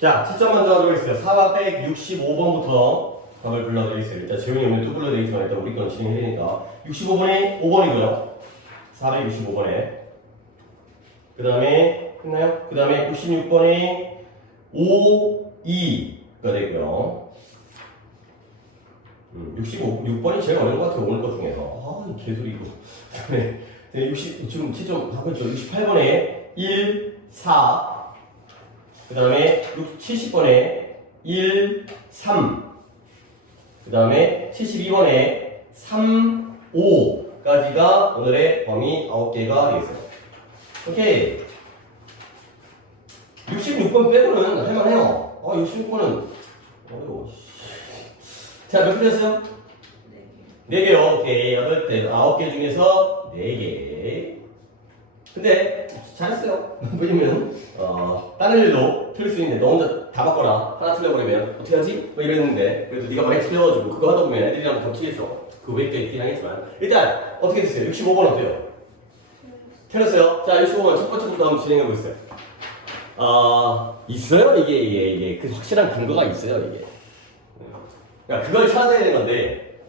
자, 채점 먼저 하도록 하겠습니다. 465번부터 답을 불러드리겠습니다. 일단 재훈이 형은 또 불러드리겠지만 일단 우리 건 진행해야 되니까 65번에 5번이고요. 465번에 그 다음에 끝나요? 그 다음에 96번에 5, 2가 되고요. 6번이 제일 어려운 것 같아요. 오늘 것 중에서. 아, 이 개소리 이거. 그 다음에 지금 채점 하고 있죠. 68번에 1, 4 그 다음에 70번에 1, 3 그 다음에 72번에 3, 5까지가 오늘의 범위 9개가 되겠어요. 오케이. 66번 빼고는 할만해요. 66번은 어려워. 자, 몇 개 됐어요? 4개요. 오케이. 8개, 9개 중에서 4개. 근데 잘했어요. 왜냐면 다른 일도 틀릴 수 있는데 너 혼자 다 바꿔라. 하나 틀려버리면 어떻게 하지? 뭐 이랬는데 그래도 네가 많이 틀려가지고 그거 하다 보면 애들이랑 겹치겠어. 그 외에 있긴 하겠지만 일단 어떻게 됐어요? 65번 어때요? 틀렸어요. 자, 65번 첫 번째부터 한번 진행해보겠어요. 있어요? 이게 그 확실한 근거가 있어요, 이게. 그러니까 그걸 찾아야 되는 건데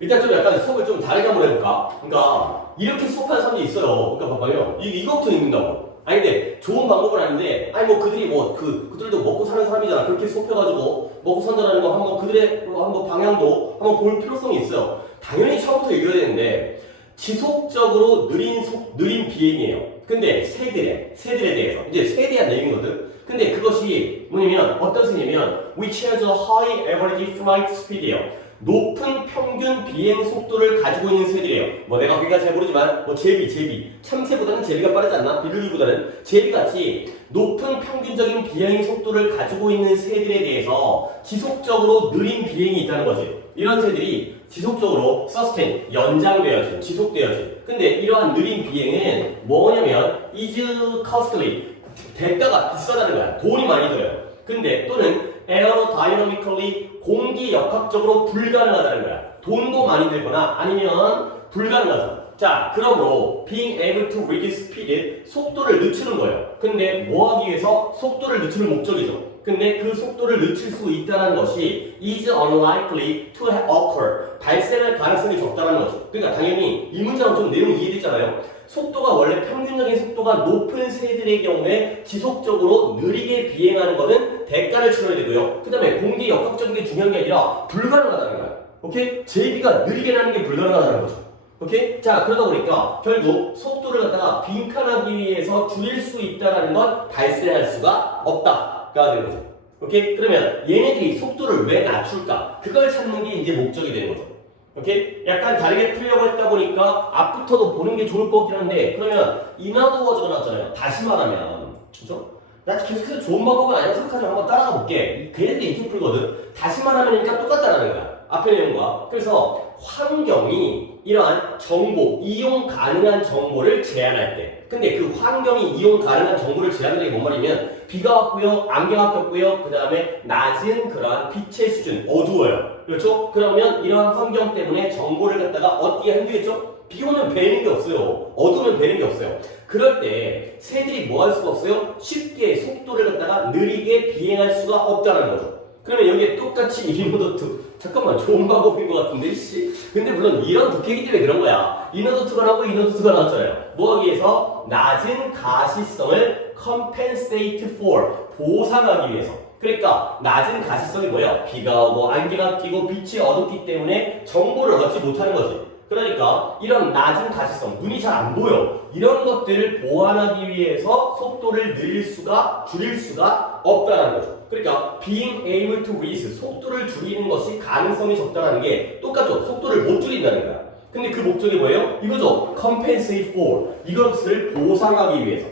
일단 좀 약간 수업을 좀 다르게 한번 해볼까? 그러니까 이렇게 수업하는 사람들이 있어요. 그러니까 봐봐요. 이거부터 읽는다고. 아니 근데 좋은 방법은 아닌데 아니 뭐 그들이 그들도 먹고 사는 사람이잖아. 그렇게 수업해가지고 먹고 산다는 거 한번 그들의 한번 방향도 한번 볼 필요성이 있어요. 당연히 처음부터 읽어야 되는데 지속적으로 느린 비행이에요. 근데 새들에 대해서 이제 새에 대한 내용이거든. 근데 그것이 뭐냐면 어떤 새냐면 which has a high average flight speed이에요. 높은 평균 비행 속도를 가지고 있는 새들이에요. 뭐 내가 그게 잘 모르지만 뭐 제비 참새보다는 제비가 빠르지 않나? 비둘기보다는 제비같이 높은 평균적인 비행 속도를 가지고 있는 새들에 대해서 지속적으로 느린 비행이 있다는 거지. 이런 새들이 지속적으로 sustain, 연장되어야지, 지속되어야지. 근데 이러한 느린 비행은 뭐냐면 is costly, 대가가 비싸다는 거야. 돈이 많이 들어요. 근데 또는 aerodynamically, 공기역학적으로 불가능하다는 거야. 돈도 많이 들거나 아니면 불가능하죠. 자, 그러므로 being able to reduce speed, 속도를 늦추는 거예요. 근데 뭐 하기 위해서? 속도를 늦추는 목적이죠. 근데 그 속도를 늦출 수 있다는 것이 is unlikely to occur, 발생할 가능성이 적다는 거죠. 그러니까 당연히 이 문장은 좀 내용이 이해됐잖아요. 속도가 원래 평균적인 속도가 높은 새들의 경우에 지속적으로 느리게 비행하는 것은 대가를 치러야 되고요. 그 다음에 공기 역학적인 게 중요한 게 아니라 불가능하다는 거야. 오케이? 제비가 느리게 나는 게 불가능하다는 거죠. 오케이? 자, 그러다 보니까 결국 속도를 갖다가 빈칸하기 위해서 줄일 수 있다는 건 발생할 수가 없다가 되는 거죠. 오케이? 그러면 얘네들이 속도를 왜 낮출까? 그걸 찾는 게 이제 목적이 되는 거죠. 오케이? 약간 다르게 풀려고 했다 보니까 앞부터도 보는 게 좋을 것 같긴 한데 그러면 인하도어즈가 나왔잖아요. 다시 말하면 그죠? 나 계속해서 좋은 방법은 아니라 생각하지 한번 따라가 볼게. 걔네들이 이렇게 풀거든. 다시 말하면니까 똑같다라는 거야. 앞의 내용과. 그래서 환경이 이러한 정보, 이용 가능한 정보를 제한할 때 근데 그 환경이 이용 가능한 정보를 제한하는 게 뭔 말이면 비가 왔고요, 안개가 꼈고요, 그 다음에 낮은 그러한 빛의 수준, 어두워요. 그렇죠? 그러면 이러한 환경 때문에 정보를 갖다가 어떻게 hand주겠죠? 비 오면 배는 게 없어요. 어두우면 배는 게 없어요. 그럴 때 새들이 뭐 할 수가 없어요? 쉽게 속도를 갖다가 느리게 비행할 수가 없다는 거죠. 그러면 여기에 똑같이 이너도트 잠깐만 좋은 방법인 것 같은데 씨. 근데 물론 이런 독해이기 때문에 그런 거야. 이너도트가 나오고 이너도트가 나왔잖아요. 뭐 하기 위해서? 낮은 가시성을 compensate for, 보상하기 위해서. 그러니까 낮은 가시성이 뭐예요? 비가 오고 안개가 끼고 빛이 어둡기 때문에 정보를 얻지 못하는 거지. 그러니까 이런 낮은 가시성, 눈이 잘 안 보여. 이런 것들을 보완하기 위해서 속도를 줄일 수가 없다는 거죠. 그러니까 being able to reduce, 속도를 줄이는 것이 가능성이 적다는 게 똑같죠. 속도를 못 줄인다는 거야. 근데 그 목적이 뭐예요? 이거죠. compensate for, 이것을 보상하기 위해서.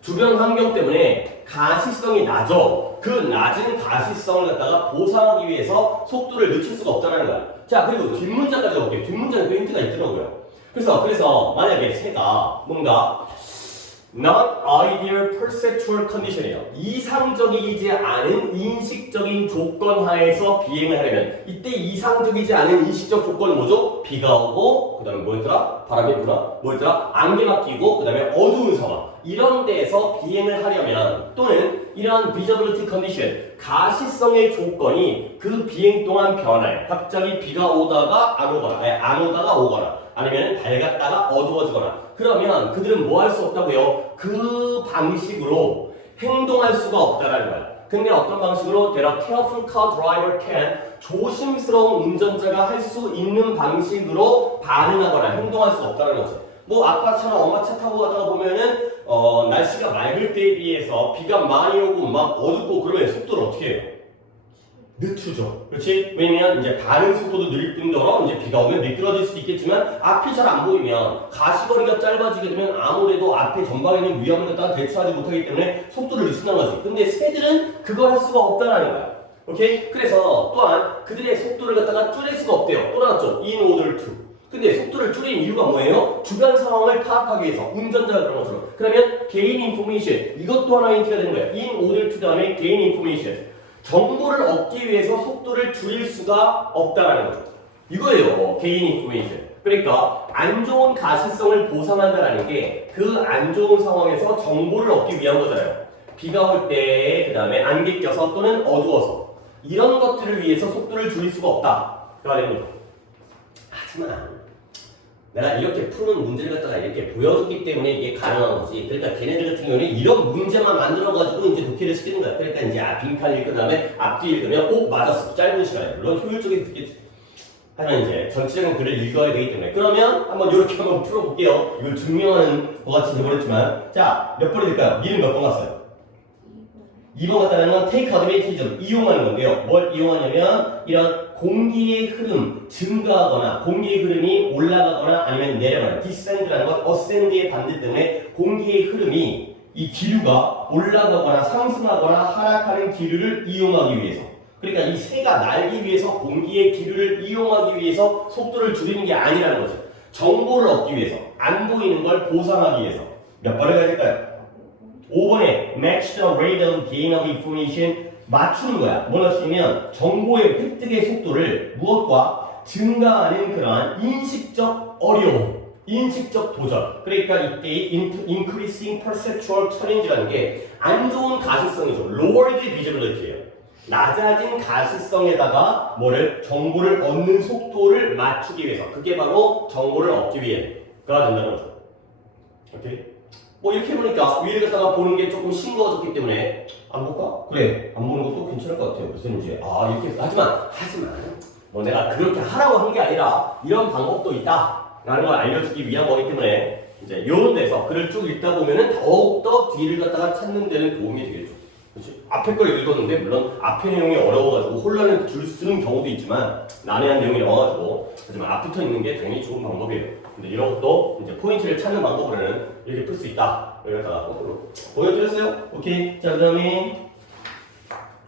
주변 환경 때문에 가시성이 낮아. 그 낮은 가시성을 갖다가 보상하기 위해서 속도를 늦출 수가 없다는 거야. 자, 그리고 뒷문장까지 볼게요. 뒷문장에 또 힌트가 있더라고요. 그래서 만약에 새가 뭔가 not ideal perceptual condition이에요. 이상적이지 않은 인식적인 조건 하에서 비행을 하려면 이때 이상적이지 않은 인식적 조건은 뭐죠? 비가 오고 그 다음에 뭐였더라? 바람이 부나 뭐였더라? 안개가 끼고 그 다음에 어두운 상황. 이런 데서 비행을 하려면 또는 이러한 visibility condition, 가시성의 조건이 그 비행 동안 변화해. 갑자기 비가 오다가 안 오거나, 안 오다가 오거나, 아니면 밝았다가 어두워지거나. 그러면 그들은 뭐 할 수 없다고요? 그 방식으로 행동할 수가 없다라는 거야. 근데 어떤 방식으로 there a careful car driver can 조심스러운 운전자가 할 수 있는 방식으로 반응하거나 행동할 수 없다는 거죠. 뭐 아빠 차나 엄마 차 타고 가다가 보면은 날씨가 맑을 때에 비해서 비가 많이 오고 막 어둡고 그러면 속도를 어떻게 해요? 늦추죠. 그렇지? 왜냐면 이제 반응 속도도 느릴 뿐더러 이제 비가 오면 미끄러질 수도 있겠지만 앞이 잘 안 보이면 가시거리가 짧아지게 되면 아무래도 앞에 전방에 있는 위험을 갖다가 대처하지 못하기 때문에 속도를 늦춘다는 거지. 근데 새들은 그걸 할 수가 없다는 거야. 오케이? 그래서 또한 그들의 속도를 갖다가 줄일 수가 없대요. 또 나왔죠? in order to. 근데 속도를 줄인 이유가 뭐예요? 주변 상황을 파악하기 위해서. 운전자가 그런 것처럼. 그러면 gain information. 이것도 하나의 힌트가 되는 거야. in order to 다음에 gain information. 정보를 얻기 위해서 속도를 줄일 수가 없다라는 거죠. 이거예요. gain information. 그러니까 안 좋은 가시성을 보상한다라는 게 그 안 좋은 상황에서 정보를 얻기 위한 거잖아요. 비가 올 때, 그 다음에 안개 껴서 또는 어두워서 이런 것들을 위해서 속도를 줄일 수가 없다가 되는 거죠. 하지만 내가 이렇게 푸는 문제를 갖다가 이렇게 보여줬기 때문에 이게 가능한 거지. 그러니까 걔네들 같은 경우는 이런 문제만 만들어가지고 이제 독해를 시키는 거야. 그러니까 이제 빈칸 읽은 다음에 앞뒤 읽으면 오 맞았어. 짧은 시간에. 물론 효율적이 듣겠지. 하지만 이제 전체적인 글을 읽어야 되기 때문에 그러면 한번 이렇게 한번 풀어볼게요. 이걸 증명하는 것 같이 돼버렸지만 자, 몇 번일까요? 니는 몇 번 갔어요? 2번 같다는 건 take advantage를 이용하는 건데요. 뭘 이용하냐면 이런 공기의 흐름 증가하거나 공기의 흐름이 올라가거나 아니면 내려가는 descend라는 건 ascend의 반대 때문에 공기의 흐름이 이 기류가 올라가거나 상승하거나 하락하는 기류를 이용하기 위해서 그러니까 이 새가 날기 위해서 공기의 기류를 이용하기 위해서 속도를 줄이는 게 아니라는 거죠. 정보를 얻기 위해서 안 보이는 걸 보상하기 위해서 몇 번을 가야 될까요? 5번에 match the rate of gain of information 맞추는 거야. 뭐라 쓰면 정보의 획득의 속도를 무엇과 증가하는 그러한 인식적 어려움, 인식적 도전. 그러니까 이때 increasing perceptual challenge라는 게 안 좋은 가시성이죠. lowered visibility예요. 낮아진 가시성에다가 뭐를 정보를 얻는 속도를 맞추기 위해서 그게 바로 정보를 얻기 위해가 된다는 거죠. 오케이? 뭐 이렇게 보니까 위를 갖다가 보는 게 조금 싱거워졌기 때문에 안 볼까? 그래 안 보는 것도 괜찮을 것 같아요. 무슨 이제 이렇게 하지만 뭐 내가 그렇게 하라고 한 게 아니라 이런 방법도 있다라는 걸 알려주기 위한 거기 때문에 이제 이런 데서 글을 쭉 읽다 보면은 더욱더 뒤를 갖다가 찾는 데는 도움이 되겠죠. 그렇지? 앞에 걸 읽었는데 물론 앞에 내용이 어려워가지고 혼란을 주는 경우도 있지만 난해한 내용이 나와가지고 하지만 앞부터 읽는 게 당연히 좋은 방법이에요. 근데 이런 것도 이제 포인트를 찾는 방법으로는 이렇게 풀 수 있다. 여기다가 거꾸로 보여드렸어요? 오케이. 자, 그 다음에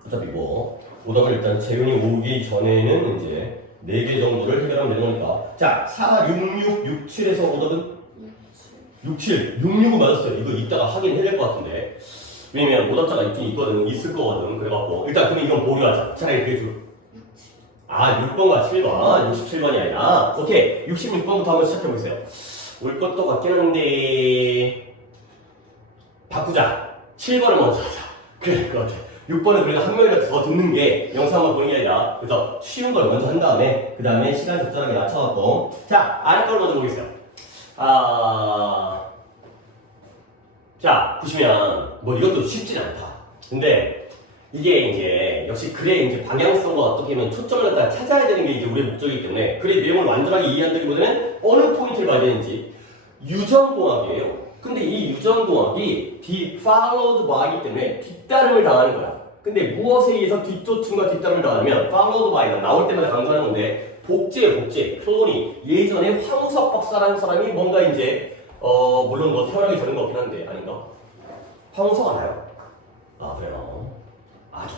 어차피 뭐 오답을 일단 재윤이 오기 전에는 이제 4개 정도를 해결하면 되는 거니까 자, 4, 6, 6, 6, 7에서 오답은? 6, 7. 6, 6은 맞았어요. 이거 이따가 확인해야 될 것 같은데 왜냐면 오답자가 있긴 있거든. 있을 거거든. 그래갖고 일단 그럼 이건 보류하자. 차라리 그게 줄 6번과 7번, 67번이 아니라 오케이, 66번부터 한번 시작해보세요. 올 것도 같긴 한데 바꾸자. 7번을 먼저 하자. 그래, 그 같아. 6번은 그래도 한 명이라도 더 듣는 게 영상만 보는 게 아니라 그래서 쉬운 걸 먼저 한 다음에 그 다음에 시간 적절하게 맞춰갖고 자, 아래 걸 먼저 보겠어요. 자, 보시면 뭐 이것도 쉽진 않다. 근데 이게 이제 역시 글의 이제 방향성과 어떻게 하면 초점을 갖다가 찾아야 되는 게 이제 우리의 목적이기 때문에 글의 내용을 완전하게 이해한다기보다는 어느 포인트를 봐야 되는지 유전공학이에요. 근데 이 유전공학이 followed by이기 때문에 뒷따름을 당하는 거야. 근데 무엇에 의해서 뒷조침과 뒷따름을 당하냐면 followed by가 나올 때마다 강조하는 건데 복제예요, 복제. 플로니 예전에 황우석 박사라는 사람이 뭔가 이제 물론 뭐 태어나기 전인 것 같긴 한데 아닌가? 황우석 알아요? 그래요.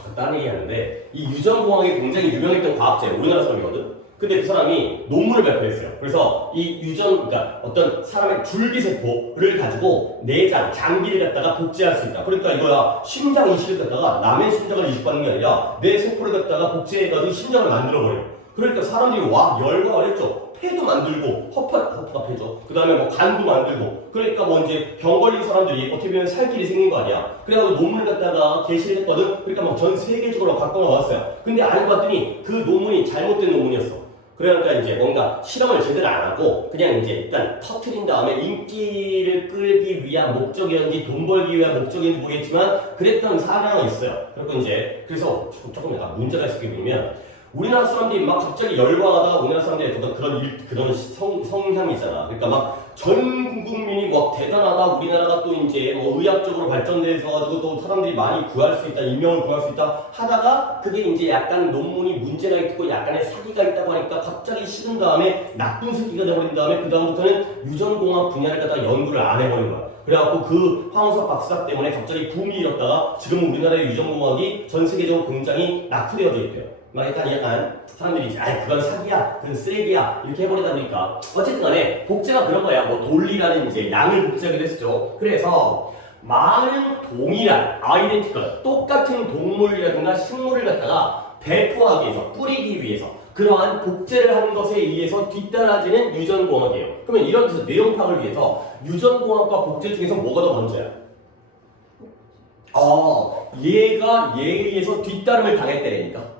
저 다른 얘기 하는데 이 유전공학이 굉장히 유명했던 과학자예요. 우리나라 사람이거든. 근데 그 사람이 논문을 발표했어요. 그래서 이 그러니까 어떤 사람의 줄기세포를 가지고 내장, 장기를 갖다가 복제할 수 있다. 그러니까 이거야 심장 이식을 갖다가 남의 심장을 이식받는 게 아니라 내 세포를 갖다가 복제해가지고 심장을 만들어버려요. 그러니까 사람들이 와 열광을 했죠. 폐도 만들고 허파가 폐죠. 그 다음에 뭐 간도 만들고 그러니까 뭐 이제 병 걸린 사람들이 어떻게 보면 살 길이 생긴 거 아니야. 그래가지고 논문을 갖다가 게시를 했거든. 그러니까 막 전 세계적으로 갖고 나왔어요. 근데 알고 봤더니 그 논문이 잘못된 논문이었어. 그러니까 이제 뭔가 실험을 제대로 안 하고 그냥 이제 일단 터트린 다음에 인기를 끌기 위한 목적이었는지 돈 벌기 위한 목적인지 모르겠지만 그랬던 사례가 있어요. 그리고 이제 그래서 조금 약간 문제가 있었게 되면 우리나라 사람들이 막 갑자기 열광하다가 우리나라 사람들이 그런 성향이 있잖아. 그러니까 막 전 국민이 막 대단하다. 우리나라가 또 이제 뭐 의학적으로 발전돼서 가지고 또 사람들이 많이 구할 수 있다. 인명을 구할 수 있다. 하다가 그게 이제 약간 논문이 문제가 있고 약간의 사기가 있다고 하니까 갑자기 식은 다음에 나쁜 새끼가 돼버린 다음에 그 다음부터는 유전공학 분야를 갖다가 연구를 안 해버린 거야. 그래갖고 그 황우석 박사 때문에 갑자기 붐이 일었다가 지금은 우리나라의 유전공학이 전 세계적으로 굉장히 낙후되어져 있대요. 약간 사람들이 이제 그건 사기야, 그건 쓰레기야 이렇게 해버리다 보니까 어쨌든 간에 복제가 그런 거야. 뭐 논리라는 이제 양을 복제하기도 했었죠. 그래서 많은 동일한 아이덴티컬 똑같은 동물이라든가 식물을 갖다가 배포하기 위해서 뿌리기 위해서 그러한 복제를 하는 것에 의해서 뒤따라지는 유전공학이에요. 그러면 이런 데서 내용 파악을 위해서 유전공학과 복제 중에서 뭐가 더 먼저야? 얘가 얘에 의해서 뒤따름을 당했다니까.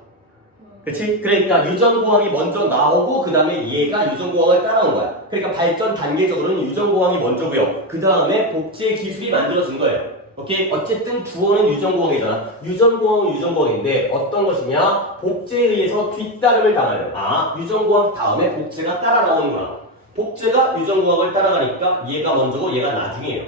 그치? 그러니까 유전공학이 먼저 나오고 그 다음에 얘가 유전공학을 따라온 거야. 그러니까 발전 단계적으로는 유전공학이 먼저고요. 그 다음에 복제 기술이 만들어진 거예요. 오케이? 어쨌든 주어는 유전공학이잖아. 유전공학은 유전공학인데 어떤 것이냐? 복제에 의해서 뒤따름을 당하는. 유전공학 다음에 복제가 따라 나오는구나. 복제가 유전공학을 따라가니까 얘가 먼저고 얘가 나중이에요.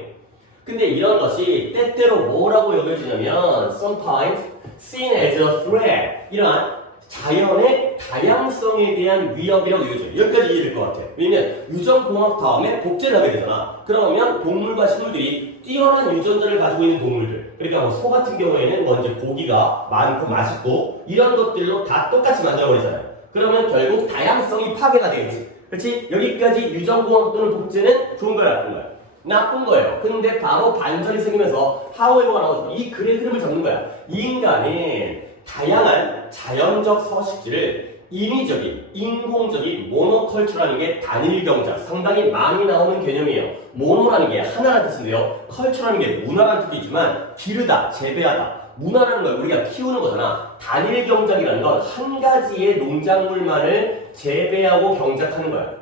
근데 이런 것이 때때로 뭐라고 여겨지냐면 sometimes seen as a threat 이러한 자연의 다양성에 대한 위협이라고 여겨져요. 여기까지 이해될 것 같아요. 왜냐면 유전공학 다음에 복제를 하게 되잖아. 그러면 동물과 식물들이 뛰어난 유전자를 가지고 있는 동물들, 그러니까 뭐 소 같은 경우에는 뭐 이제 고기가 많고 맛있고 이런 것들로 다 똑같이 만들어버리잖아요. 그러면 결국 다양성이 파괴가 되겠지. 그렇지? 여기까지 유전공학 또는 복제는 좋은 거야, 나쁜 거야? 나쁜 거예요. 근데 바로 반전이 생기면서 하우에버가 나오죠. 이 글의 흐름을 잡는 거야. 이 인간은 다양한 자연적 서식지를 인위적인, 인공적인 모노컬처라는 게 단일 경자, 상당히 많이 나오는 개념이에요. 모노라는 게 하나라는 뜻인데요. 컬처라는 게 문화라는 뜻도 있지만 기르다, 재배하다. 문화라는 걸 우리가 키우는 거잖아. 단일 경작이라는 건 한 가지의 농작물만을 재배하고 경작하는 거야.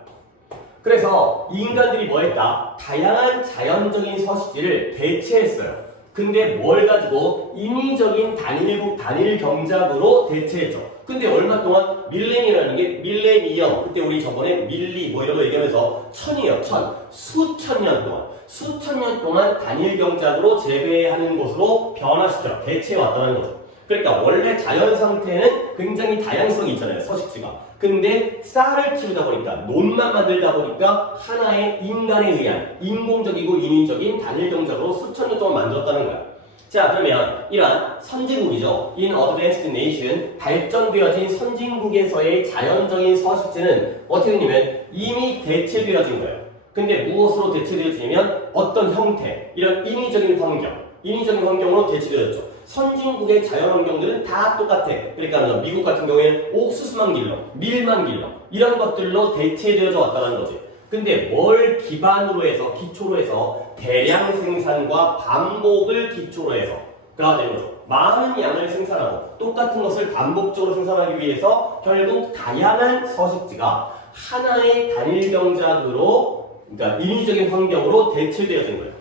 그래서 이 인간들이 뭐 했다? 다양한 자연적인 서식지를 대체했어요. 근데 뭘 가지고 인위적인 단일 경작으로 대체했죠. 근데 얼마 동안 밀레니엄이라는 게 밀레니엄, 그때 우리 저번에 밀리 뭐 이런 거 얘기하면서 천이에요. 수천 년 동안 단일 경작으로 재배하는 것으로 변화시켜 대체해 왔다는 거죠. 그러니까 원래 자연 상태는 굉장히 다양성이 있잖아요, 서식지가. 근데 쌀을 키우다 보니까 논만 만들다 보니까 하나의 인간에 의한 인공적이고 인위적인 단일 경작으로 수천 년 동안 만들었다는 거야. 자, 그러면 이러한 선진국이죠. In advanced nation, 발전되어진 선진국에서의 자연적인 서식지는 어떻게 되냐면 이미 대체되어진 거예요. 근데 무엇으로 대체되어지냐면 어떤 형태, 이런 인위적인 환경으로 대체되어졌죠. 선진국의 자연환경들은 다 똑같아. 그러니까 미국 같은 경우에는 옥수수만 길러, 밀만 길러 이런 것들로 대체되어져 왔다는 거지. 근데 뭘 기초로 해서 대량 생산과 반복을 기초로 해서가 되는 거죠. 많은 양을 생산하고 똑같은 것을 반복적으로 생산하기 위해서 결국 다양한 서식지가 하나의 단일 경작으로, 그러니까 인위적인 환경으로 대체되어진 거예요.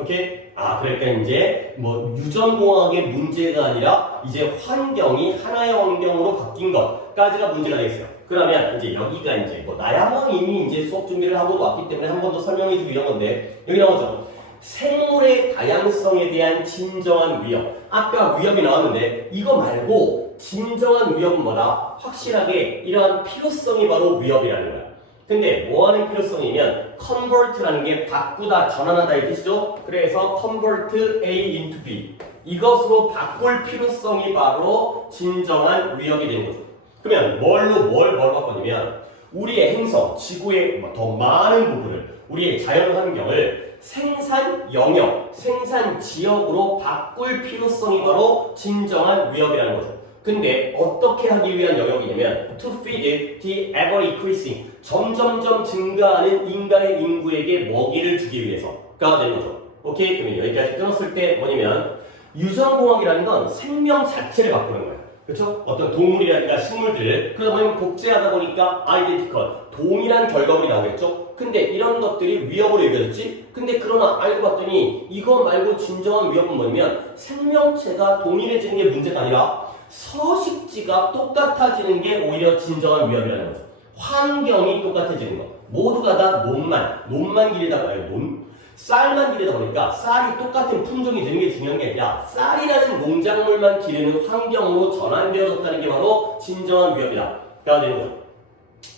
오케이? 그러니까 이제 뭐 유전공학의 문제가 아니라 이제 환경이 하나의 환경으로 바뀐 것까지가 문제가 되겠어요. 그러면 이제 여기가 이제 뭐 나야 이미 이제 수업 준비를 하고 왔기 때문에 한 번 더 설명해주기 위한 건데 여기 나오죠. 생물의 다양성에 대한 진정한 위협. 아까 위협이 나왔는데 이거 말고 진정한 위협은 뭐다? 확실하게 이러한 필요성이 바로 위협이라는 거야. 근데 뭐하는 필요성이면 convert라는 게 바꾸다, 전환하다 이 뜻이죠. 그래서 convert A into B 이것으로 바꿀 필요성이 바로 진정한 위협이 되는 거죠. 그러면 뭘 바꿨냐면 우리의 행성, 지구의 더 많은 부분을, 우리의 자연 환경을 생산 영역, 생산 지역으로 바꿀 필요성이 바로 진정한 위협이라는 거죠. 근데 어떻게 하기 위한 영역이냐면 to feed the ever increasing 점점점 증가하는 인간의 인구에게 먹이를 주기 위해서가 되는 거죠. 오케이? 그러면 여기까지 끊었을 때 뭐냐면 유전공학이라는 건 생명 자체를 바꾸는 거예요. 그렇죠? 어떤 동물이라든가 식물들 그러다 보면 복제하다 보니까 아이덴티컬 동일한 결과물이 나오겠죠? 근데 이런 것들이 위협으로 여겨졌지? 근데 그러나 알고 봤더니 이거 말고 진정한 위협은 뭐냐면 생명체가 동일해지는 게 문제가 아니라 서식지가 똑같아지는 게 오히려 진정한 위협이라는 거죠. 환경이 똑같아지는 거. 모두가 다 논만 기르다 말고 쌀만 기르다 보니까 쌀이 똑같은 품종이 되는 게 중요한 게 아니라 쌀이라는 농작물만 기르는 환경으로 전환되어졌다는 게 바로 진정한 위협이다. 가 되는 거죠.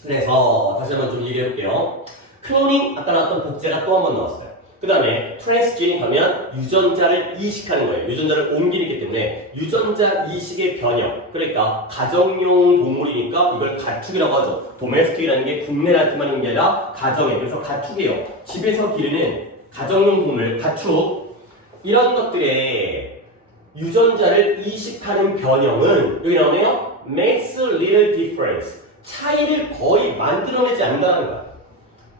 그래서 다시 한번 좀 얘기해 볼게요. 클로닝, 아까 나왔던 복제가 또 한 번 나왔어요. 그 다음에 트랜스지닝 하면 유전자를 이식하는 거예요. 유전자를 옮기기 때문에 유전자 이식의 변형. 그러니까 가정용 동물이니까 이걸 가축이라고 하죠. 도메스틱이라는 게 국내한테만 있는 게 아니라 가정에. 그래서 가축이에요. 집에서 기르는 가정용 동물, 가축. 이런 것들의 유전자를 이식하는 변형은 여기 나오네요. makes little difference. 차이를 거의 만들어내지 않는다는 거야.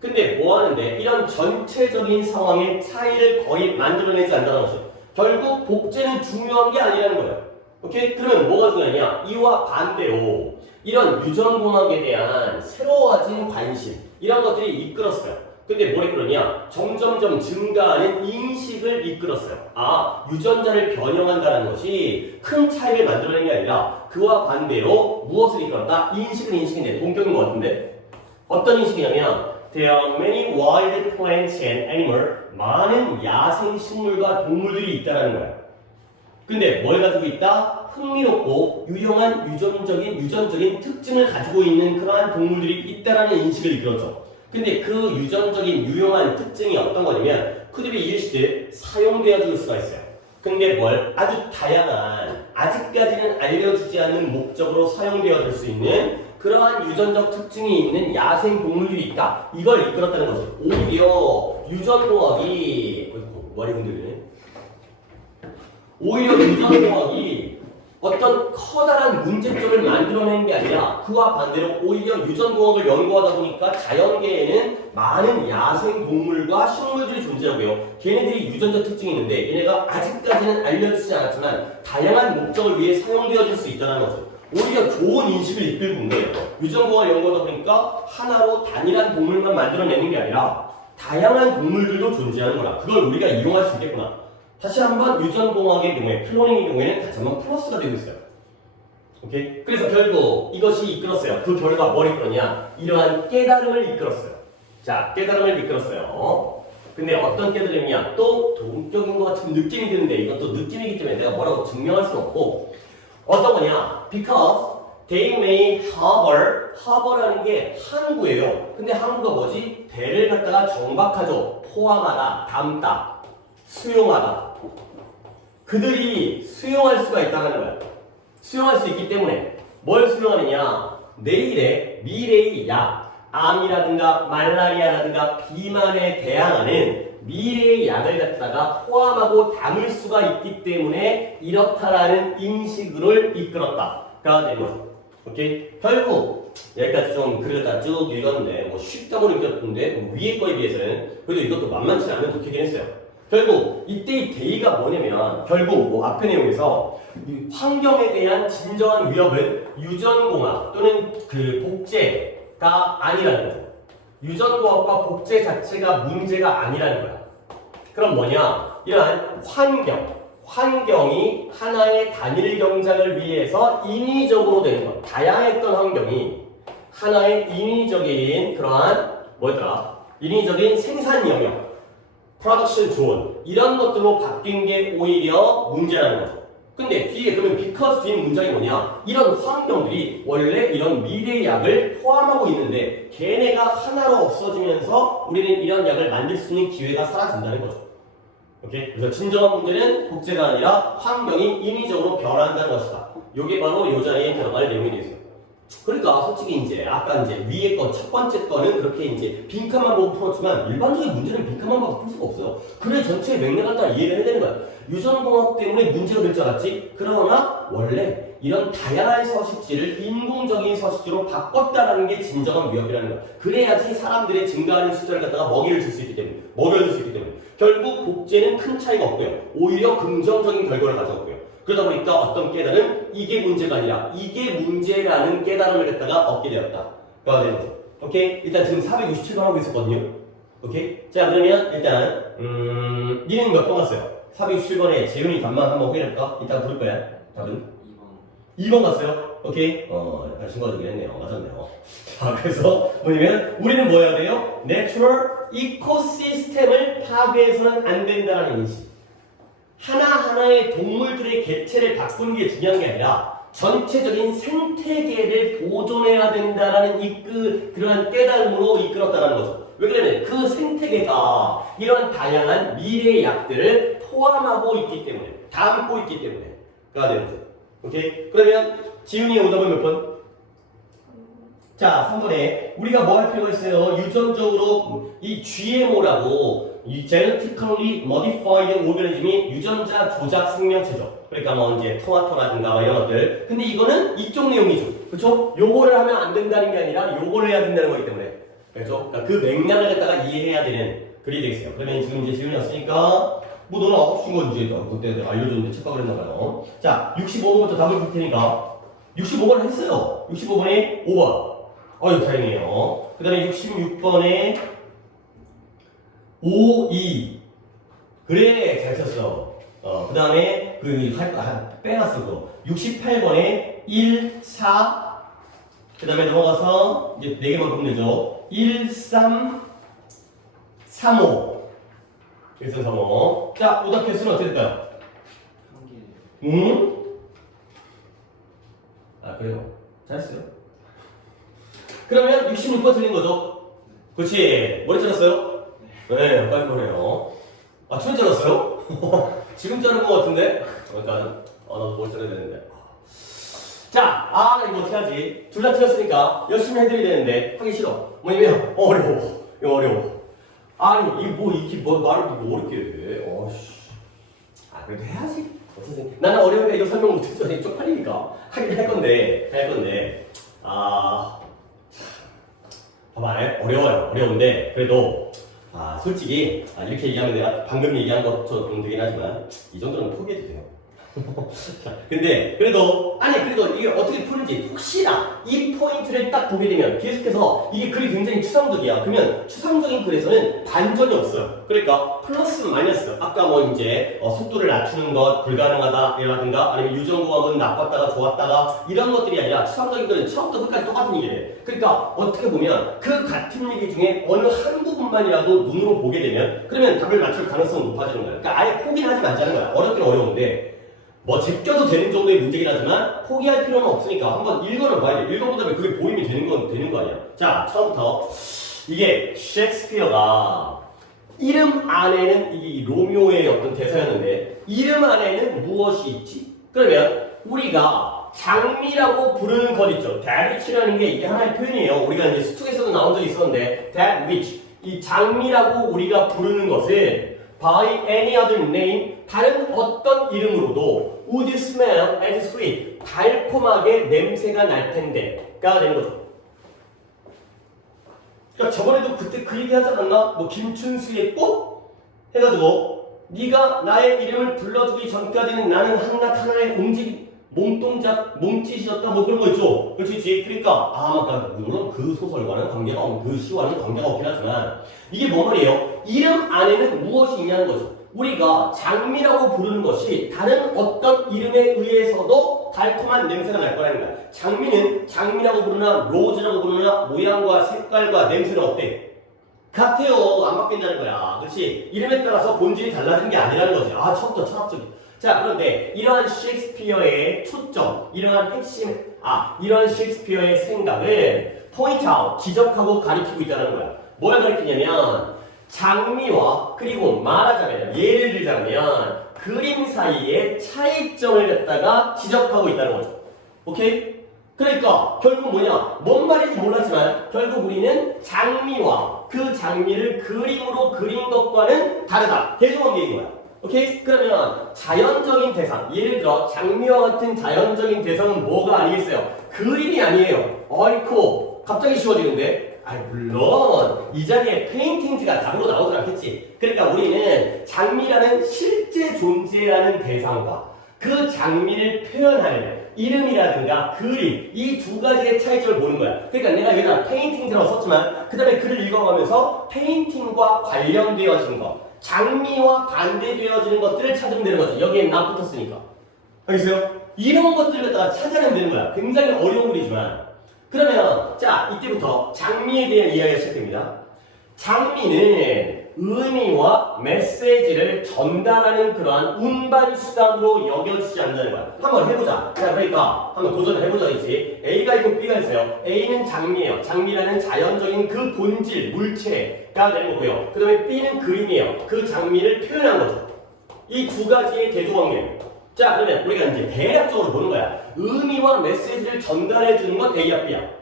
근데 뭐 하는데 이런 전체적인 상황의 차이를 거의 만들어내지 않는다는 거죠. 결국 복제는 중요한 게 아니라는 거예요. 오케이? 그러면 뭐가 중요하냐? 이와 반대로 이런 유전공학에 대한 새로워진 관심 이런 것들이 이끌었어요. 근데 뭘 이끌었냐? 점점점 증가하는 인식을 이끌었어요. 아, 유전자를 변형한다는 것이 큰 차이를 만들어내는 게 아니라 그와 반대로 무엇을 이끌었다? 인식인데 동격인 것 같은데 어떤 인식이냐면 There are many wild plants and animals. 많은 야생 식물과 동물들이 있다는 거야. 근데 뭘 가지고 있다? 흥미롭고 유용한 유전적인 특징을 가지고 있는 그러한 동물들이 있다라는 인식을 이끌었죠. 근데 그 유전적인 유용한 특징이 어떤 거냐면 could be used 사용되어질 수가 있어요. 근데 뭘 아주 다양한 아직까지는 알려지지 않는 목적으로 사용되어질 수 있는 그러한 유전적 특징이 있는 야생 동물들이 있다. 이걸 이끌었다는 거죠. 오히려 유전공학이 머리 흔들리네. 오히려 유전공학이 어떤 커다란 문제점을 만들어내는 게 아니라 그와 반대로 오히려 유전공학을 연구하다 보니까 자연계에는 많은 야생 동물과 식물들이 존재하고요. 걔네들이 유전적 특징이 있는데 얘네가 아직까지는 알려지지 않았지만 다양한 목적을 위해 사용되어질 수 있다는 거죠. 오히려 좋은 인식을 이끌고 있는 거예요. 유전공학을 연구하다 보니까 하나로 단일한 동물만 만들어내는 게 아니라 다양한 동물들도 존재하는 거라. 그걸 우리가 이용할 수 있겠구나. 다시 한번 유전공학의 경우에, 클로닝의 경우에는 다시 한번 플러스가 되고 있어요. 오케이? 그래서 결국 이것이 이끌었어요. 그 결과 뭘 이끌었냐? 이러한 깨달음을 이끌었어요. 자, 깨달음을 이끌었어요. 근데 어떤 깨달음이냐? 또 동격인 것 같은 느낌이 드는데 이것도 느낌이기 때문에 내가 뭐라고 증명할 수는 없고 어떤 거냐? Because they may harbor라는 게 항구예요. 근데 항구가 뭐지? 배를 갖다가 정박하죠. 포함하다, 담다, 수용하다. 그들이 수용할 수가 있다는 거야. 수용할 수 있기 때문에 뭘 수용하느냐? 내일의 미래의 약, 암이라든가 말라리아라든가 비만에 대항하는 미래의 약을 갖다가 포함하고 담을 수가 있기 때문에 이렇다라는 인식을 이끌었다가 되는 거죠. 오케이? 결국 여기까지 좀 글을 다 쭉 읽었는데 뭐 쉽다고 느꼈는데 뭐 위에 거에 비해서는 그래도 이것도 만만치 않은 독해긴 했어요. 결국 이때의 대의가 뭐냐면 결국 뭐 앞의 내용에서 환경에 대한 진정한 위협은 유전공학 또는 그 복제가 아니라는 거죠. 유전공학과 복제 자체가 문제가 아니라는 거야. 그럼 뭐냐? 이러한 환경이 하나의 단일 경작을 위해서 인위적으로 되는 것. 다양했던 환경이 하나의 인위적인 그러한 인위적인 생산 영역, 프로덕션 존 이런 것들로 바뀐 게 오히려 문제라는 거죠. 근데 뒤에 그러면 because 뒤에 문장이 뭐냐? 이런 환경들이 원래 이런 미래의 약을 포함하고 있는데 걔네가 하나로 없어지면서 우리는 이런 약을 만들 수 있는 기회가 사라진다는 거죠. 오케이? 그래서 진정한 문제는 복제가 아니라 환경이 인위적으로 변화한다는 것이다. 이게 바로 이 자리에 들어갈 내용이 되겠습니다. 그러니까 솔직히 이제 아까 이제 위에 거 첫 번째 거는 그렇게 이제 빈칸만 보고 풀었지만 일반적인 문제는 빈칸만 봐서 풀 수가 없어요. 그래 전체의 맥락을 다 이해를 해야 되는 거야. 유전공학 때문에 문제가 될 줄 알았지? 그러나 원래 이런 다양한 서식지를 인공적인 서식지로 바꿨다라는 게 진정한 위협이라는 거야. 그래야지 사람들의 증가하는 숫자를 갖다가 먹이를 줄 수 있기 때문에, 먹여줄 수 있기 때문에. 결국 복제는 큰 차이가 없고요. 오히려 긍정적인 결과를 가져왔고요. 그러다 보니까 어떤 깨달음, 이게 문제가 아니라 이게 문제라는 깨달음을 갖다가 얻게 되었다. 가 되는 거죠. 오케이? 일단 지금 467번 하고 있었거든요. 오케이? 자, 그러면 일단 니는 몇 번 갔어요? 467번에 재훈이 답만 한번 확인해볼까? 이따 부를 거야. 답은? 2번 갔어요? 오케이? 약간 신고하긴 했네요. 맞았네요. 자, 그래서 뭐냐면 우리는 뭐 해야 돼요? 내추럴 이코시스템을 파괴해서는 안 된다는 인식. 하나하나의 동물들의 개체를 바꾸는 게 중요한 게 아니라 전체적인 생태계를 보존해야 된다라는 그러한 깨달음으로 이끌었다는 거죠. 왜 그러냐면 그 생태계가 이런 다양한 미래의 약들을 포함하고 있기 때문에, 담고 있기 때문에가 되는 거죠. 오케이? 그러면 지훈이의 오답은 몇 번? 자, 3번에 우리가 뭐 할 필요가 있어요? 유전적으로 이 GMO라고 이 Genetically Modified Organism이 유전자 조작 생명체죠. 그러니까 뭐 이제 토마토라든가 뭐 이런 것들. 근데 이거는 이쪽 내용이죠. 그렇죠? 요거를 하면 안 된다는 게 아니라 요거를 해야 된다는 거기 때문에. 그렇죠? 그러니까 그 맥락을 갖다가 이해해야 되는 글이 되겠어요. 그러면 지금 이제 지훈이 왔으니까 뭐 너는 아홉 신 이제 그때 내가 알려줬는데 착각을 했나봐요. 자, 65번부터 답을 볼 테니까 65번 했어요. 65번에 5번. 어휴, 다행이에요. 그 다음에 66번에 5, 2. 그래, 잘 쳤어. 그 다음에 빼놨어, 그거. 68번에 1, 4. 그 다음에 넘어가서 이제 4개만 보면 되죠. 1, 3, 3, 5. 1, 3, 3, 5. 자, 오답 개수는 어떻게 될까요? 응? 아, 그래요. 잘했어요. 그러면 66번 틀린 거죠? 그렇지. 머리 잘랐어요? 네, 빨리 보네요. 아, 처음 잘랐어요? 지금 자른 거 같은데? 잠깐, 나도 머리 잘라야 되는데. 자, 이거 어떻게 하지? 둘 다 틀렸으니까 열심히 해드려야 되는데 하기 싫어. 뭐냐면 어려워. 이거 어려워. 아니, 이게 말을 어렵게 해. 그래도 해야지. 어쨌든 나는 어려우니까 이거 설명 못해서 쪽팔리니까 하긴 할 건데. 봐봐, 어려워요. 어려운데 그래도 솔직히 이렇게 얘기하면 내가 방금 얘기한 것처럼 되긴 하지만 이 정도는 포기해도 돼요. 근데 그래도 이게 어떻게 푸는지 혹시나 이 포인트를 딱 보게 되면 계속해서 이게 글이 굉장히 추상적이야. 그러면 추상적인 글에서는 반전이 없어요. 그러니까 플러스 마이너스 아까 뭐 이제 속도를 낮추는 것 불가능하다라든가 아니면 유전공학은 나빴다가 좋았다가 이런 것들이 아니라 추상적인 글은 처음부터 끝까지 똑같은 얘기를 해. 그러니까 어떻게 보면 그 같은 얘기 중에 어느 한 부분만이라도 눈으로 보게 되면 그러면 답을 맞출 가능성이 높아지는 거야. 그러니까 아예 포기는 하지 말자는 거야. 어렵긴 어려운데 뭐 제껴도 되는 정도의 문제긴 하지만 포기할 필요는 없으니까 한번 읽어는 봐야 돼. 읽어보다 보면 그게 보이면 되는 거 아니야. 자, 처음부터 이게 셰익스피어가 이름 안에는 이 로미오의 어떤 대사였는데 이름 안에는 무엇이 있지? 그러면 우리가 장미라고 부르는 것 있죠. that which라는 게 이게 하나의 표현이에요. 우리가 이제 수특에서도 나온 적이 있었는데 that which 이 장미라고 우리가 부르는 것은 by any other name 다른 어떤 이름으로도 would smell as sweet 달콤하게 냄새가 날 텐데가 되는 거죠. 그러니까 저번에도 그때 그 얘기 하지 않았나? 뭐 김춘수의 꽃 해가지고 네가 나의 이름을 불러주기 전까지는 나는 한낱 하나의 몸짓이었다 뭐 그런 거 있죠. 그렇지. 그러니까 물론 그 소설과는 그 시와는 관계가 없긴 하지만 이게 뭔 말이에요? 이름 안에는 무엇이 있냐는 거죠. 우리가 장미라고 부르는 것이 다른 어떤 이름에 의해서도 달콤한 냄새가 날 거라는 거야. 장미는 장미라고 부르나 로즈라고 부르나 모양과 색깔과 냄새는 어때? 같아요. 안 바뀐다는 거야. 그렇지? 이름에 따라서 본질이 달라지는 게 아니라는 거지. 처음부터 철학적인. 자, 그런데 이러한 셰익스피어의 초점, 이러한 셰익스피어의 생각을 point out, 지적하고 가리키고 있다는 거야. 뭘 가리키냐면 장미와 그리고 말하자면 예를 들자면 그림 사이의 차이점을 갖다가 지적하고 있다는 거죠. 오케이? 그러니까 결국 뭐냐? 뭔 말인지 몰랐지만 결국 우리는 장미와 그 장미를 그림으로 그린 것과는 다르다. 대조관계인 거야. 오케이? 그러면 자연적인 대상, 예를 들어 장미와 같은 자연적인 대상은 뭐가 아니겠어요? 그림이 아니에요. 어이쿠 갑자기 쉬워지는데? 물론 이 자리에 페인팅즈가 답으로 나오진 않겠지. 그러니까 우리는 장미라는 실제 존재하는 대상과 그 장미를 표현하는 이름이라든가 그림 이 두 가지의 차이점을 보는 거야. 그러니까 내가 여기다 페인팅즈라고 썼지만 그 다음에 글을 읽어가면서 페인팅과 관련되어진 것 장미와 반대되어지는 것들을 찾으면 되는 거지. 여기에 나 붙었으니까. 알겠어요? 이런 것들을 갖다가 찾아내면 되는 거야. 굉장히 어려운 글이지만. 그러면 자 이때부터 장미에 대한 이야기가 시작됩니다. 장미는 의미와 메시지를 전달하는 그러한 운반수단으로 여겨지지 않는다는 거야. 한번 해보자. 자, 그러니까 한번 도전을 해보자 이지. A가 있고 B가 있어요. A는 장미예요. 장미라는 자연적인 그 본질, 물체가 되는 거고요. 그 다음에 B는 그림이에요. 그 장미를 표현한 거죠. 이 두 가지의 대조관계예요. 자, 그러면 우리가 이제 대략적으로 보는 거야. 의미와 메시지를 전달해 주는 건 A야, B야.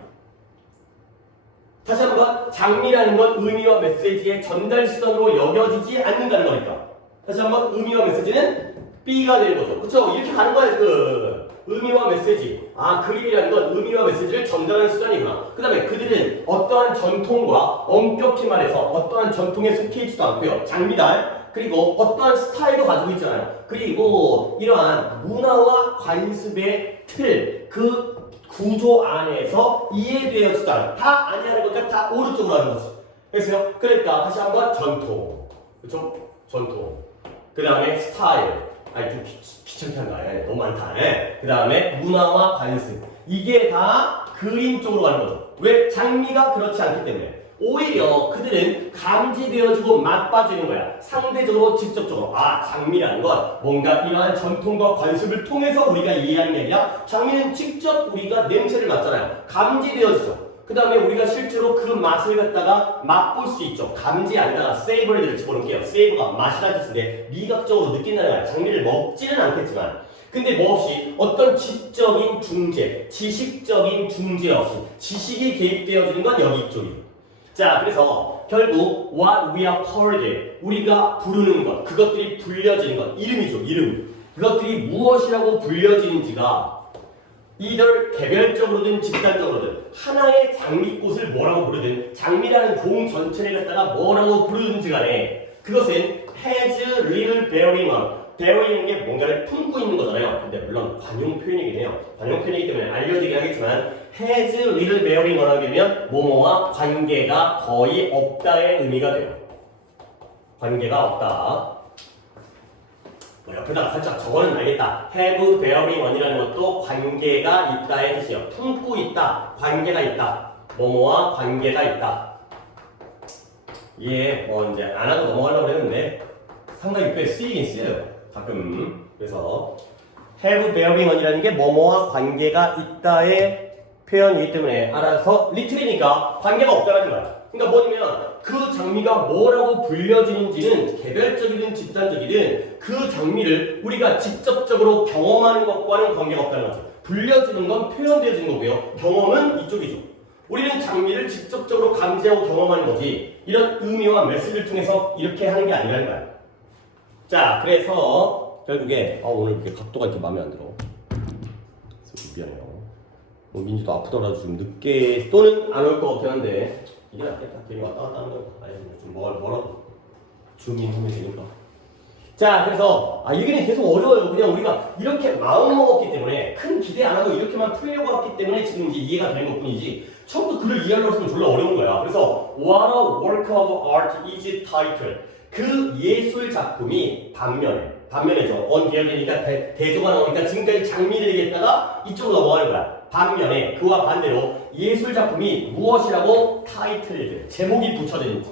다시 한번 장미라는 건 의미와 메시지의 전달 수단으로 여겨지지 않는다는 거니까. 다시 한번 의미와 메시지는 B가 되는 거죠. 그쵸? 이렇게 가는 거야. 그 의미와 메시지. 그림이라는 건 의미와 메시지를 전달하는 수단이구나. 그 다음에 그들은 어떠한 전통과 엄격히 말해서 어떠한 전통에 속해 있지도 않고요. 장미달. 그리고 어떠한 스타일도 가지고 있잖아요. 그리고 이러한 문화와 관습의 틀, 그 구조 안에서 이해되어지도 않아. 다 아니라는 것과 다 오른쪽으로 하는 거지. 그래서요. 그러니까 다시 한번 전통. 그쵸? 전통. 그 다음에 스타일. 좀 귀찮게 한다. 너무 많다. 그 다음에 문화와 관습. 이게 다 그림 쪽으로 가는 거죠. 왜? 장미가 그렇지 않기 때문에. 오히려 그들은 감지되어지고 맛봐주는 거야. 상대적으로 직접적으로. 장미라는 건 뭔가 이러한 전통과 관습을 통해서 우리가 이해하는 게 아니라 장미는 직접 우리가 냄새를 맡잖아요. 감지되어지죠. 그 다음에 우리가 실제로 그 맛을 갖다가 맛볼 수 있죠. 감지 아니다가 세이버를 집어넣을게요. 세이버가 맛이라는 뜻인데 미각적으로 느낀다는 거야. 장미를 먹지는 않겠지만 근데 뭐 없이 어떤 지적인 중재, 지식적인 중재 없이 지식이 개입되어지는 건 여기 이쪽이에요. 자, 그래서 결국 what we are called, 우리가 부르는 것, 그것들이 불려지는 것, 이름이죠, 이름. 그것들이 무엇이라고 불려지는지가 either 개별적으로든 집단적으로든 하나의 장미꽃을 뭐라고 부르든 장미라는 종 전체를 갖다가 뭐라고 부르든지 간에 그것은 has little bearing on, bearing이라는 게 뭔가를 품고 있는 거잖아요. 근데 물론 관용 표현이긴 해요. 관용 표현이기 때문에 알려지긴 하겠지만 has little bearing on 하게 되면 뭐뭐와 관계가 거의 없다의 의미가 돼요. 관계가 없다. 옆에다가 살짝 적어는 알겠다. have bearing on이라는 것도 관계가 있다의 뜻이에요. 품고 있다. 관계가 있다. 뭐뭐와 관계가 있다. 이게 이제 안 하고 넘어가려고 했는데 상당히 꽤 쓰이긴 쓰여요. 가끔. 그래서 have bearing on이라는 게 뭐뭐와 관계가 있다의 표현이기 때문에 알아서 리틀이니까 관계가 없다는 거야. 그러니까 뭐냐면 그 장미가 뭐라고 불려지는지는 개별적이든 집단적이든 그 장미를 우리가 직접적으로 경험하는 것과는 관계가 없다는 거죠. 불려지는 건 표현되어지는 거고요. 경험은 이쪽이죠. 우리는 장미를 직접적으로 감지하고 경험하는 거지 이런 의미와 메시지를 통해서 이렇게 하는 게 아니라는 거야. 자, 그래서 결국에 오늘 이렇게 각도가 이렇게 마음에 안 들어. 미안해요. 민주도 아프더라도 좀 늦게 또는 안 올 것 같긴 한데 이게 낫겠다. 괜히 왔다 갔다 하는 거 아니 좀 뭐라도 주민하면 되니까. 자, 그래서 얘기는 계속 어려워요. 그냥 우리가 이렇게 마음 먹었기 때문에 큰 기대 안 하고 이렇게만 풀려고 했기 때문에 지금 이제 이해가 되는 것뿐이지 처음부터 글을 이해하려고 했으면 졸라 어려운 거야. 그래서 What a work of art is title. 그 예술 작품이 반면에죠. on 계열이니까 대조가 나오니까 지금까지 장미를 얘기했다가 이쪽으로 넘어가는 거야. 반면에 그와 반대로 예술 작품이 무엇이라고 타이틀, 제목이 붙여졌는지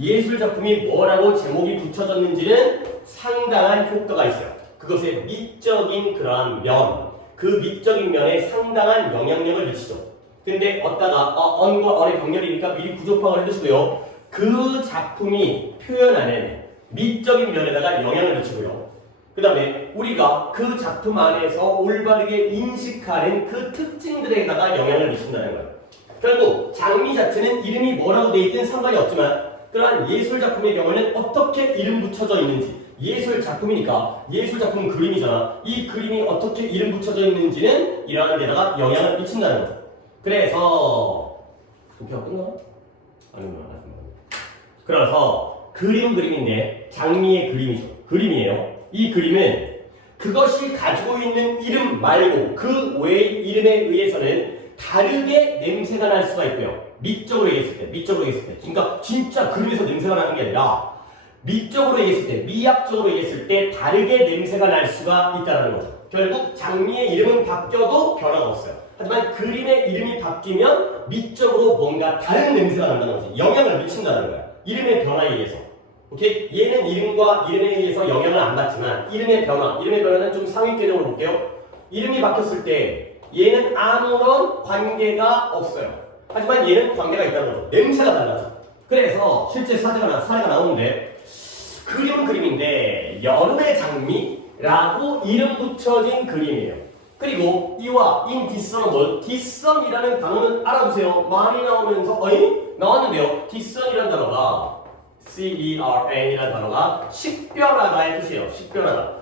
예술 작품이 뭐라고 제목이 붙여졌는지는 상당한 효과가 있어요. 그것의 미적인 그러한 면, 그 미적인 면에 상당한 영향력을 미치죠. 근데 어따가 on과 on의 병렬이니까 미리 구조파악을 해두시고요. 그 작품이 표현하는 미적인 면에다가 영향을 미치고요. 그 다음에 우리가 그 작품 안에서 올바르게 인식하는 그 특징들에다가 영향을 미친다는 거예요. 결국 장미 자체는 이름이 뭐라고 돼 있든 상관이 없지만 그러한 예술 작품의 경우에는 어떻게 이름 붙여져 있는지, 예술 작품이니까 예술 작품은 그림이잖아. 이 그림이 어떻게 이름 붙여져 있는지는 이러한 데다가 영향을 미친다는 거죠. 그래서 도표가 끝나나? 아니면 그래서 그림인데 장미의 그림이죠. 그림이에요. 이 그림은 그것이 가지고 있는 이름 말고 그 외의 이름에 의해서는 다르게 냄새가 날 수가 있고요. 미적으로 얘기했을 때. 그러니까 진짜 그림에서 냄새가 나는 게 아니라 미적으로 얘기했을 때, 미학적으로 얘기했을 때 다르게 냄새가 날 수가 있다는 거죠. 결국 장미의 이름은 바뀌어도 변화가 없어요. 하지만 그림의 이름이 바뀌면 미적으로 뭔가 다른 냄새가 난다는 거지. 영향을 미친다는 거야. 이름의 변화에 의해서. 오케이? 얘는 이름과 이름에 의해서 영향을 안 받지만 이름의 변화는 좀 상위 개념으로 볼게요. 이름이 바뀌었을 때 얘는 아무런 관계가 없어요. 하지만 얘는 관계가 있다는 거죠. 냄새가 달라져. 그래서 실제 사례가 나오는데 그림은 그림인데 여름의 장미라고 이름 붙여진 그림이에요. 그리고 이와 in discernible, discern이라는 단어는 알아두세요. 많이 나오면서 나왔는데요. discern이라는 단어가 CERN이라는 단어가 식별하다의 뜻이에요.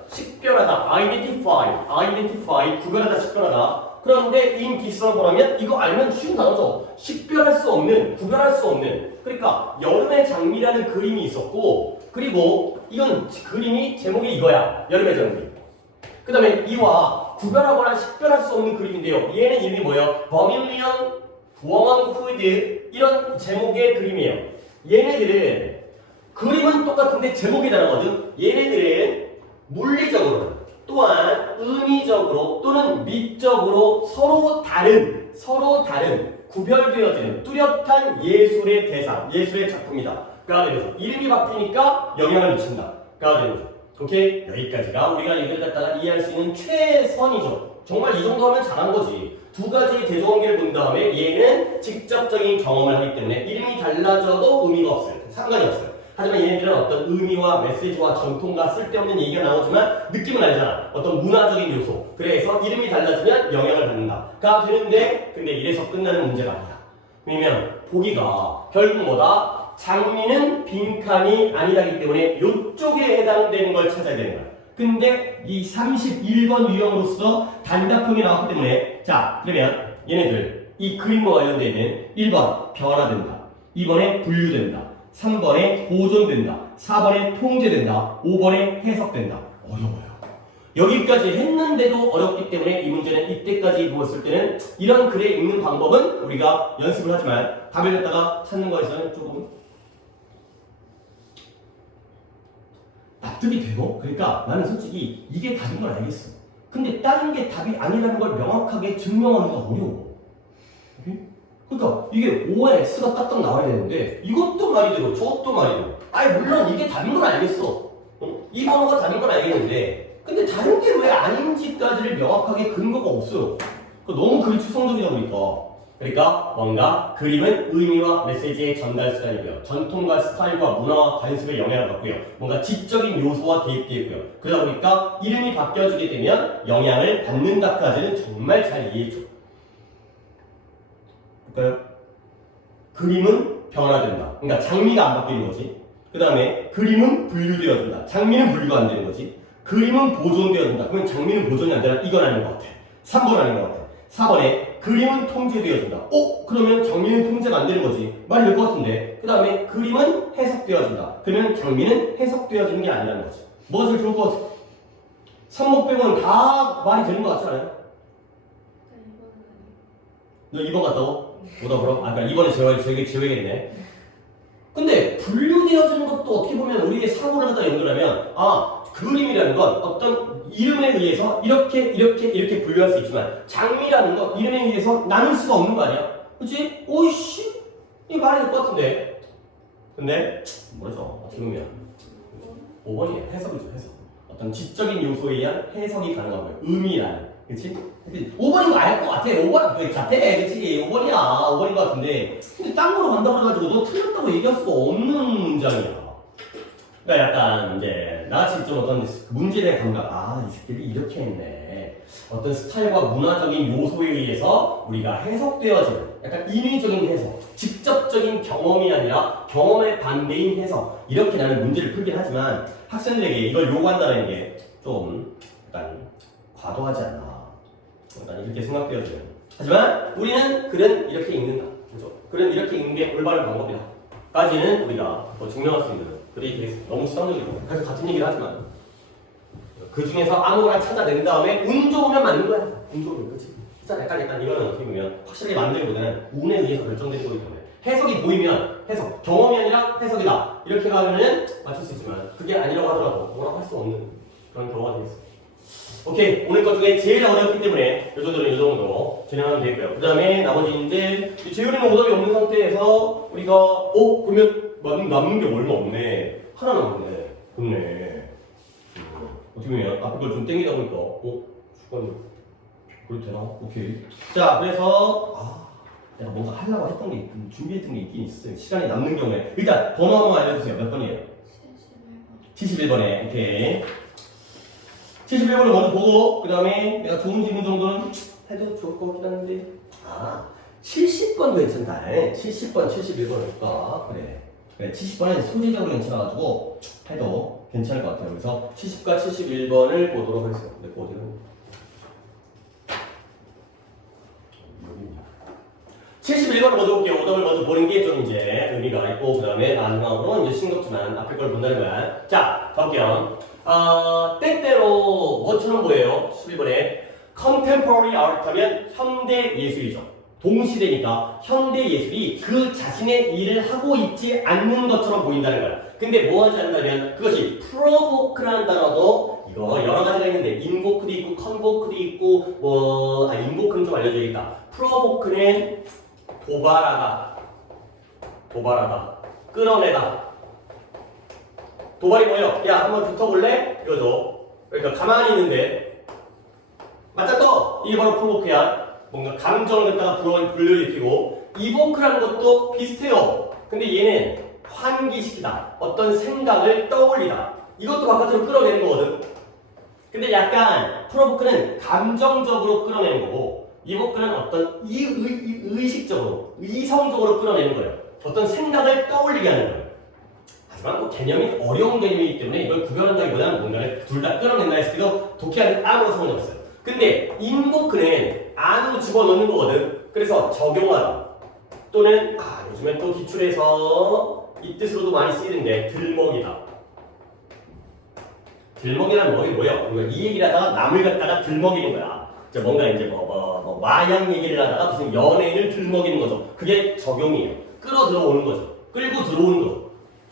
식별하다, identify, 구별하다, 식별하다. 그런데 in discernible 하면 이거 알면 쉬운 단어죠. 식별할 수 없는, 구별할 수 없는. 그러니까 여름의 장미라는 그림이 있었고, 그리고 이건 그림이 제목이 이거야. 여름의 장미. 그 다음에 이와 구별하거나 식별할 수 없는 그림인데요. 얘는 이름이 뭐예요? 버밀리언 워먼후드 이런 제목의 그림이에요. 얘네들은 그림은 똑같은데 제목이 다르거든. 얘네들은 물리적으로 또한 의미적으로 또는 미적으로 서로 다른 구별되어지는 뚜렷한 예술의 대상, 예술의 작품이다. 가 되면서 이름이 바뀌니까 영향을 미친다. 가 되는 거죠. 오케이? 여기까지가 우리가 이걸 갖다가 이해할 수 있는 최선이죠. 정말 이 정도 하면 잘한 거지. 두 가지 대조관계를 본 다음에 얘는 직접적인 경험을 하기 때문에 이름이 달라져도 의미가 없어요. 상관이 없어요. 하지만 얘네들은 어떤 의미와 메시지와 전통과 쓸데없는 얘기가 나오지만 느낌은 알잖아. 어떤 문화적인 요소. 그래서 이름이 달라지면 영향을 받는다. 가 되는데 근데 이래서 끝나는 문제가 아니야. 왜냐면 보기가 결국 뭐다? 장미는 빈칸이 아니라기 때문에 이쪽에 해당되는 걸 찾아야 되는 거야. 근데 이 31번 유형으로서 단답형이 나왔기 때문에 자 그러면 얘네들 이 그림과 관련되어 있는 1번 변화된다, 2번에 분류된다, 3번에 보존된다, 4번에 통제된다, 5번에 해석된다. 어려워요. 여기까지 했는데도 어렵기 때문에 이 문제는 이때까지 보았을 때는 이런 글에 읽는 방법은 우리가 연습을 하지만 답을 갖다가 찾는 거에서는 조금 납득이 돼요. 그러니까 나는 솔직히 이게 답인 걸 알겠어. 근데 다른 게 답이 아니라는 걸 명확하게 증명하기가 어려워. 그러니까 이게 O와 X가 딱딱 나와야 되는데 이것도 말이대로 저것도 말이대로. 아니 물론 이게 답인 걸 알겠어. 이 번호가 답인 걸 알겠는데 근데 다른 게 왜 아닌지까지를 명확하게 근거가 없어요. 너무 그리 추상적이다 보니까. 그러니까 뭔가 그림은 의미와 메시지의 전달 수단이고요. 전통과 스타일과 문화와 관습에 영향을 받고요. 뭔가 지적인 요소와 대입되어 있고요. 그러다 보니까 이름이 바뀌어지게 되면 영향을 받는다까지는 정말 잘 이해해줘. 볼까요? 그림은 변화된다. 그러니까 장미가 안 바뀌는 거지. 그 다음에 그림은 분류되어진다. 장미는 분류가 안 되는 거지. 그림은 보존되어진다. 그러면 장미는 보존이 안 되나? 이건 아닌 것 같아. 3번 아닌 것 같아. 4번에 그림은 통제되어진다. 그러면 장미는 통제가 안 되는 거지. 말이 될 것 같은데. 그 다음에 그림은 해석되어진다. 그러면 장미는 해석되어지는 게 아니라는 거지. 뭐가 제일 좋을 것 같아? 3번 빼고는 다 말이 되는 것 같지 않아요? 너 2번 같다고? 뭐다 그럼? 아까 그러니까 2번에 제외겠네. 근데 분류되어지는 것도 어떻게 보면 우리의 사고를 갖다 연결하면 그림이라는 건 어떤 이름에 의해서 이렇게 분류할 수 있지만 장미라는 건 이름에 의해서 나눌 수가 없는 거 아니야? 그치? 오이씨 이게 말이 될 것 같은데 근데 모르죠. 어떻게 보면 5번이에요. 해석이죠. 해석. 어떤 지적인 요소에 의한 해석이 가능한 거예요. 의미라는. 그치? 5번인 거 알 것 같아. 5번 같아. 그치? 5번이야. 5번인 것 같은데 근데 딴 거로 간다고 해가지고 너 틀렸다고 얘기할 수가 없는 문장이야. 그러니까 약간 이제 나같이 좀 어떤 문제에 대한 감각, 아, 이 새끼들이 이렇게 했네. 어떤 스타일과 문화적인 요소에 의해서 우리가 해석되어지는 약간 인위적인 해석, 직접적인 경험이 아니라 경험의 반대인 해석, 이렇게 나는 문제를 풀긴 하지만 학생들에게 이걸 요구한다는 게 좀 약간 과도하지 않나, 약간 이렇게 생각되어지는. 하지만 우리는 글은 이렇게 읽는다, 그죠? 글은 이렇게 읽는 게 올바른 방법이다 까지는 우리가 증명할 수 있는 글이 되겠습니다. 너무 수상적이고, 그래서 같은 얘기를 하지만 그 중에서 아무거나 찾아낸 다음에 운 좋으면 맞는 거야. 운 좋으면, 그치? 진짜 약간 이거는 어떻게 보면 확실히 만들기보다는 운에 의해서 결정되는 거기 때문에 해석이 보이면 해석, 경험이 아니라 해석이다 이렇게 가면은 맞출 수 있지만 그게 아니라고 하더라도 뭐라고 할 수 없는 그런 경우가 되겠습니다. 오케이, 오늘 것 중에 제일 어렵기 때문에 이 정도 진행하면 되고요. 그 다음에 나머지 이제 재율이는 오답이 없는 상태에서 우리가 그러면 남는 게 얼마 없네. 하나 남았네. 좋네. 어떻게 보면 앞에 걸 좀 땡기다 보니까 습관이 그래도 되나? 오케이. 자, 그래서 내가 뭔가 하려고 했던 게 준비했던 게 있긴 있었어요. 시간이 남는 경우에 일단 번호 한번 알려주세요. 몇 번이에요? 71번에. 오케이. 71번을 먼저 보고 그 다음에 내가 좋은 질문 정도는 해도 좋을 것 같긴 한데 70번도 괜찮다. 70번, 71번 할까? 그래 70번은 소재적으로 괜찮아가지고 해도 괜찮을 것 같아요. 그래서 70과 71번을 보도록 하겠습니다. 내 거 어디는 71번을 먼저 볼게요. 오답을 먼저 보는 게 좀 이제 의미가 있고 그 다음에 마지막으로 이제 싱겁지만 앞에 걸 본다는 거야. 자, 가볼게요. 때때로 뭐처럼 보여요? 11번에 contemporary art 하면 현대 예술이죠. 동시대니까 현대 예술이 그 자신의 일을 하고 있지 않는 것처럼 보인다는 거야. 근데 뭐 하지 않는다면 그것이 provoke라는 단어도 이거 여러 가지가 있는데 invoke도 있고 convoke도 있고 invoke는 좀 알려줘야겠다. provoke는 도발하다, 끌어내다. 도발이 뭐예요? 야, 한번 붙어볼래? 이거죠. 그러니까 가만히 있는데 맞아 또! 이게 바로 프로보크야. 뭔가 감정을 갖다가 불러일으키고 이보크라는 것도 비슷해요. 근데 얘는 환기시키다, 어떤 생각을 떠올리다, 이것도 바깥으로 끌어내는 거거든. 근데 약간 프로보크는 감정적으로 끌어내는 거고 이보크는 어떤 의식적으로, 이성적으로 끌어내는 거예요. 어떤 생각을 떠올리게 하는 거예요. 하지만 뭐 개념이 어려운 개념이기 때문에 이걸 구별한다기보다는 뭔가를 둘 다 끌어낸다 했을 때도 독해하는 아무런 상관이 없어요. 근데 인보크는 안으로 집어넣는 거거든. 그래서 적용하다 또는 요즘엔 또 기출에서 이 뜻으로도 많이 쓰이는데 들먹이다. 들먹이라는 뭐 뭐예요? 우리가 이 얘기를 하다가 남을 갖다가 들먹이는 거야. 뭔가 이제 마약 얘기를 하다가 무슨 연예인을 들먹이는 거죠. 그게 적용이에요. 끌어 들어오는 거죠. 끌고 들어오는 거죠.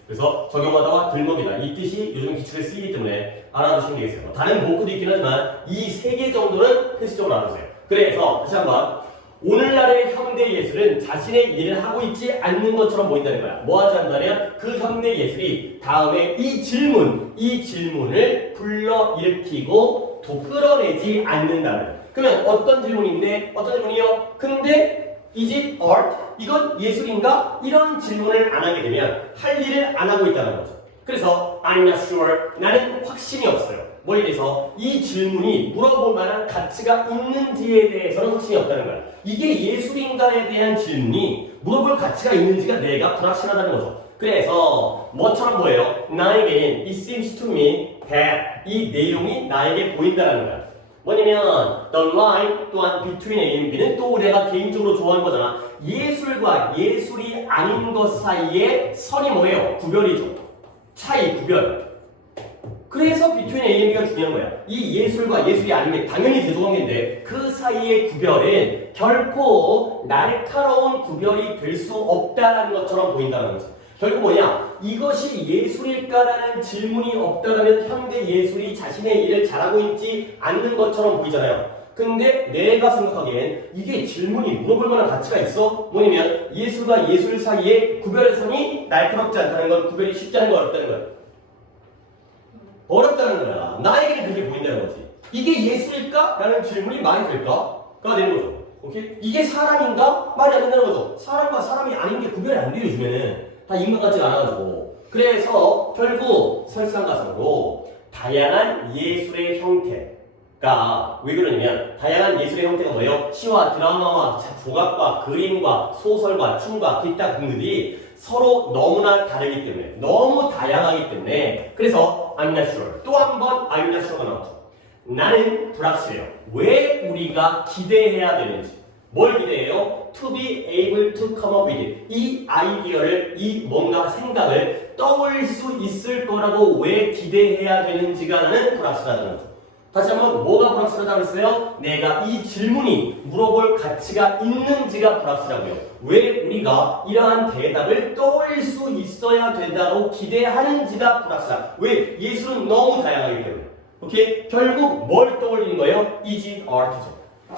그래서 적용하다가 들먹이다. 이 뜻이 요즘 기출에 쓰이기 때문에 알아두시면 되겠어요. 다른 보크도 있긴 하지만 이 세 개 정도는 필수적으로 알아두세요. 그래서 다시 한번 오늘날의 현대 예술은 자신의 일을 하고 있지 않는 것처럼 보인다는 거야. 뭐 하지 않다면 그 현대 예술이 다음에 이 질문을 불러일으키고 또 끌어내지 않는다는 거야. 그러면 어떤 질문인데 어떤 질문이요? 근데 is it art? 이건 예술인가? 이런 질문을 안 하게 되면 할 일을 안 하고 있다는 거죠. 그래서 I'm not sure. 나는 확신이 없어요. 뭐에 대해서 이 질문이 물어볼 만한 가치가 있는지에 대해서는 확신이 없다는 거야. 이게 예술인가에 대한 질문이 물어볼 가치가 있는지가 내가 불확실하다는 거죠. 그래서 뭐처럼 보여요? 나에겐 it seems to me that 이 내용이 나에게 보인다는 거야. 뭐냐면 the line 또한 between A and B는 또 내가 개인적으로 좋아하는 거잖아. 예술과 예술이 아닌 것 사이의 선이 뭐예요? 구별이죠. 차이, 구별. 그래서 between A and B가 중요한 거야. 이 예술과 예술이 아니면 당연히 대조관계인데 그 사이의 구별은 결코 날카로운 구별이 될 수 없다는 것처럼 보인다는 거지. 결국 뭐냐? 이것이 예술일까라는 질문이 없다면 현대 예술이 자신의 일을 잘하고 있지 않는 것처럼 보이잖아요. 근데 내가 생각하기엔 이게 질문이 물어볼 만한 가치가 있어? 뭐냐면 예술과 예술 사이의 구별의 선이 날카롭지 않다는 건, 구별이 쉽지 않은 건 어렵다는 거야. 어렵다는 거야. 나에게는 그게 보인다는 거지. 이게 예술일까? 라는 질문이 말이 될까? 가 되는 거죠. 오케이? 이게 사람인가? 말이 안 된다는 거죠. 사람과 사람이 아닌 게 구별이 안 돼요, 요즘에는. 다 인간 같지가 않아가지고. 그래서 결국 설상가상으로 다양한 예술의 형태가 왜 그러냐면 다양한 예술의 형태가 뭐예요? 시와 드라마와 조각과 그림과 소설과 춤과 기타 등들이 서로 너무나 다르기 때문에 너무 다양하기 때문에 그래서 I'm not sure 또 한 번 I'm not sure가 나왔죠. 나는 불확실해요. 왜 우리가 기대해야 되는지 뭘 기대해요? To be able to come up with it. 이 아이디어를 이 뭔가 생각을 떠올릴 수 있을 거라고 왜 기대해야 되는지가 나는 불확실하다는 거죠. 다시 한번 뭐가 불확실하다고 했어요? 내가 이 질문이 물어볼 가치가 있는지가 불확실하고요. 왜 우리가 이러한 대답을 떠올릴 수 있어야 된다고 기대하는지가 불확실하다. 왜? 예술은 너무 다양하기 때문에. 오케이? 결국 뭘 떠올리는 거예요? Is it art죠.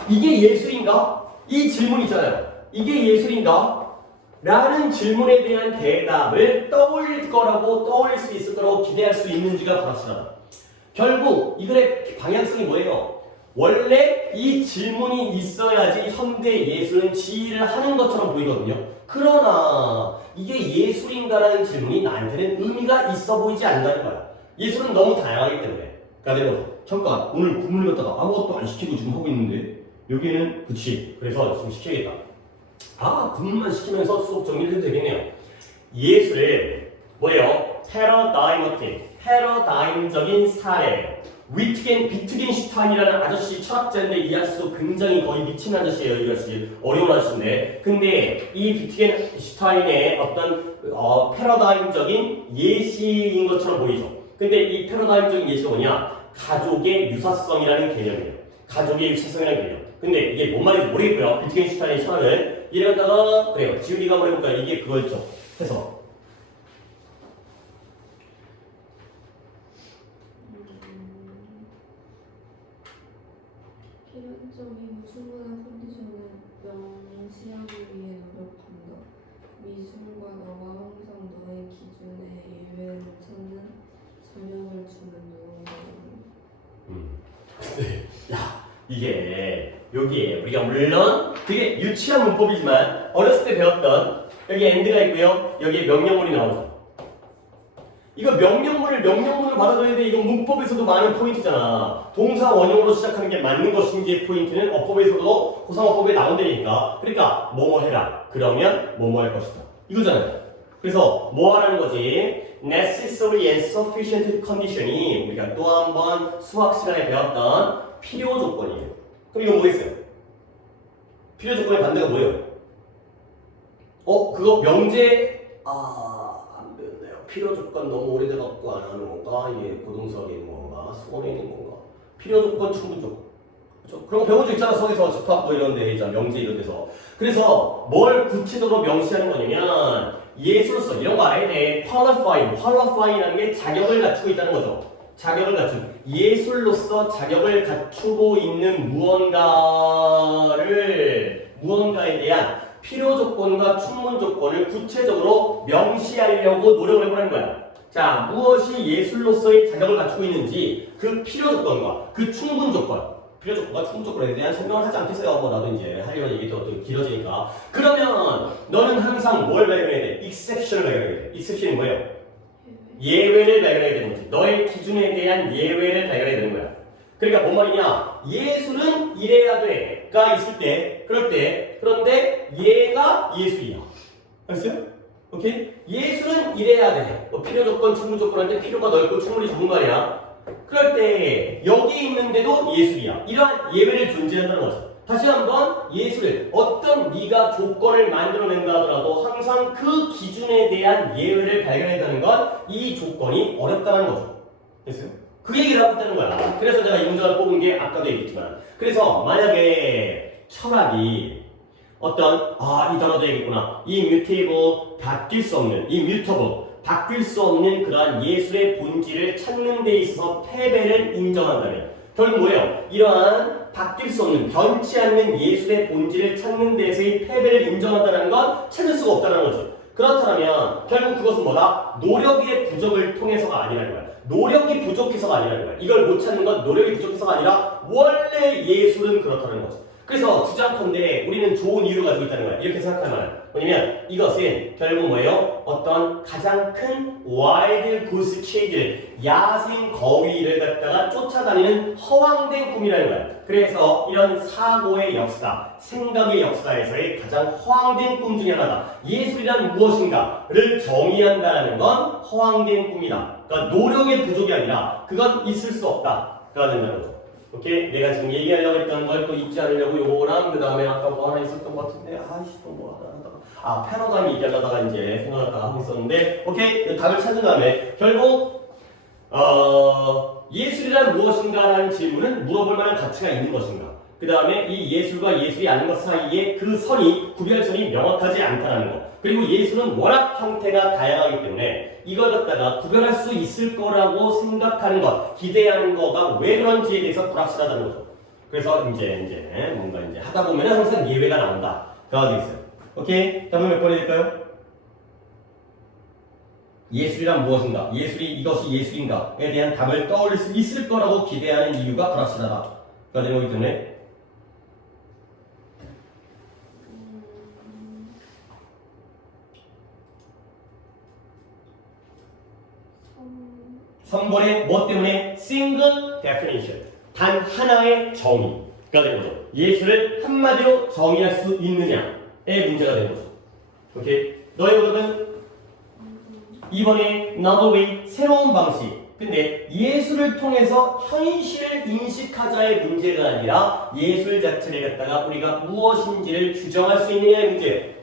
이게 예술인가? 이 질문이잖아요. 이게 예술인가? 라는 질문에 대한 대답을 떠올릴 거라고 떠올릴 수 있을 거라고 기대할 수 있는지가 불확실하다. 결국 이 글의 방향성이 뭐예요? 원래 이 질문이 있어야지 현대 예술은 지휘를 하는 것처럼 보이거든요. 그러나 이게 예술인가라는 질문이 나한테는 의미가 있어 보이지 않는다는 거야. 예술은 너무 다양하기 때문에. 그러니까 내가 잠깐 오늘 국물 갖다가 아무것도 안 시키고 지금 하고 있는데 여기는 그치. 그래서 지금 시켜야겠다. 아, 국물만 시키면서 수업 정리를 해도 되겠네요. 예술을 뭐예요? 패러다임적인 사례. 비트겐슈타인이라는 아저씨 철학자인데 이 아저씨도 굉장히 거의 미친 아저씨예요. 이 아저씨 어려운 아저씨인데 근데 이 비트겐슈타인의 어떤 패러다임적인 예시인 것처럼 보이죠. 근데 이 패러다임적인 예시가 뭐냐? 가족의 유사성이라는 개념이에요. 가족의 유사성이라는 개념. 근데 이게 뭔 말인지 모르겠고요. 비트겐슈타인의 철학을 이래다가 그래요. 지훈이가 한번 해볼까요? 이게 그거였죠. 해서 필연적인 충분한 컨디션을 명시하기 위해 노력한다. 미술과 너가 항상 너의 기준에 예외를 찾는 자격을 주는 노동자다. 네. 야, 이게 여기에 우리가 물론 되게 유치한 문법이지만 어렸을 때 배웠던 여기 엔드가 있고요. 여기에 명령문이 나오죠. 이거 명령문을 받아줘야 돼. 이거 문법에서도 많은 포인트잖아. 동사 원형으로 시작하는 게 맞는 것인지의 포인트는 어법에서도 고상어법에 나온다니까. 그러니까 뭐뭐 해라. 그러면 뭐뭐 할 것이다. 이거잖아요. 그래서 뭐 하라는 거지? necessary and sufficient condition이 우리가 또 한 번 수학 시간에 배웠던 필요 조건이에요. 그럼 이거 뭐겠어요? 필요 조건의 반대가 뭐예요? 그거 명제 안 배웠네요. 필요 조건 너무 오래돼갖고 안 하는 건가? 이게 고동석에 있는 건가? 수원에 있는 건가? 필요 조건, 충분 조건. 그렇죠? 그런 거 배운 적 있잖아. 수학에서 집합 뭐 이런 데, 명제 이런 데서. 그래서 뭘 구체적으로 명시하는 거냐면 예술로서 이런 거 알아야 돼. qualifying이라는 게 자격을 갖추고 있다는 거죠. 자격을 갖춘 예술로서 자격을 갖추고 있는 무언가에 대한 필요 조건과 충분 조건을 구체적으로 명시하려고 노력을 해보는 거야. 자, 무엇이 예술로서의 자격을 갖추고 있는지 그 필요 조건과 그 충분 조건, 필요 조건과 충분 조건에 대한 설명을 하지 않겠어요? 뭐 나도 이제 하려는 얘기도 또 길어지니까. 그러면 너는 항상 뭘 발견해야 돼? exception을 발견해야 돼. exception이 뭐예요? 예외를 발견해야 되는 거지. 너의 기준에 대한 예외를 발견해야 되는 거야. 그러니까 뭔 말이냐? 예술은 이래야 돼가 있을 때, 그런데 얘가 예술이야. 알았어요? 오케이? 예술은 이래야 돼. 필요 조건, 충분 조건한테 필요가 넓고 충분히 적은 거 아니야? 그럴 때 여기 있는데도 예술이야. 이러한 예외를 존재한다는 거죠. 다시 한번 예술을 어떤 네가 조건을 만들어낸다 하더라도 항상 그 기준에 대한 예외를 발견한다는 건 이 조건이 어렵다는 거죠. 됐어요? 그 얘기를 하고 있다는 거야. 그래서 제가 이 문장을 뽑은 게 아까도 얘기했지만 그래서 만약에 철학이 어떤 이 단어도 얘기했구나. 이 뮤테이블 바뀔 수 없는 이 뮤터블 바뀔 수 없는 그러한 예술의 본질을 찾는 데 있어서 패배를 인정한다면 결국 뭐예요? 이러한 바뀔 수 없는 변치 않는 예술의 본질을 찾는 데에서의 패배를 인정한다는 건 찾을 수가 없다는 거죠. 그렇다면 결국 그것은 뭐다? 노력의 부족을 통해서가 아니라는 거야. 노력이 부족해서가 아니라는 거야. 이걸 못 찾는 건 노력이 부족해서가 아니라 원래 예술은 그렇다는 거죠. 그래서 주장컨대 우리는 좋은 이유를 가지고 있다는 거야. 이렇게 생각하면 뭐냐면 이것은 결국 뭐예요? 어떤 가장 큰 와일드 구스 체이를 야생 거위를 갖다가 쫓아다니는 허황된 꿈이라는 거야. 그래서 이런 사고의 역사, 생각의 역사에서의 가장 허황된 꿈 중에 하나다. 예술이란 무엇인가를 정의한다는 건 허황된 꿈이다. 그러니까 노력의 부족이 아니라 그건 있을 수 없다. 그가 된다는 거죠. 오케이? 내가 지금 얘기하려고 했던 걸 또 잊지 않으려고 요거랑 그 다음에 아까 뭐 하나 있었던 것 같은데 아이씨 또 뭐 하다가 패러다임 얘기하려다가 이제 생각하다가 하고 있었는데 오케이? 답을 찾은 다음에 결국 예술이란 무엇인가라는 질문은 물어볼 만한 가치가 있는 것인가? 그 다음에 이 예술과 예술이 아닌 것 사이에 그 선이 구별선이 명확하지 않다는 것. 그리고 예술은 워낙 형태가 다양하기 때문에 이걸 갖다가 구별할 수 있을 거라고 생각하는 것, 기대하는 거가 왜 그런지에 대해서 불확실하다는 거죠. 그래서 이제 뭔가 이제 하다 보면 항상 예외가 나온다. 그가 돼 있어요. 오케이? 답은 몇 번이 될까요? 예술이란 무엇인가? 예술이 이것이 예술인가에 대한 답을 떠올릴 수 있을 거라고 기대하는 이유가 불확실하다. 그가 되는 거기 때문에 3번에 뭐 때문에 single definition 단 하나의 정의가 되는 거죠. 예술을 한마디로 정의할 수 있느냐의 문제가 되는 거죠. 오케이? 너의 오답은 2번에 another way 새로운 방식. 근데 예술을 통해서 현실을 인식하자의 문제가 아니라 예술 자체를 갖다가 우리가 무엇인지를 규정할 수 있느냐의 문제.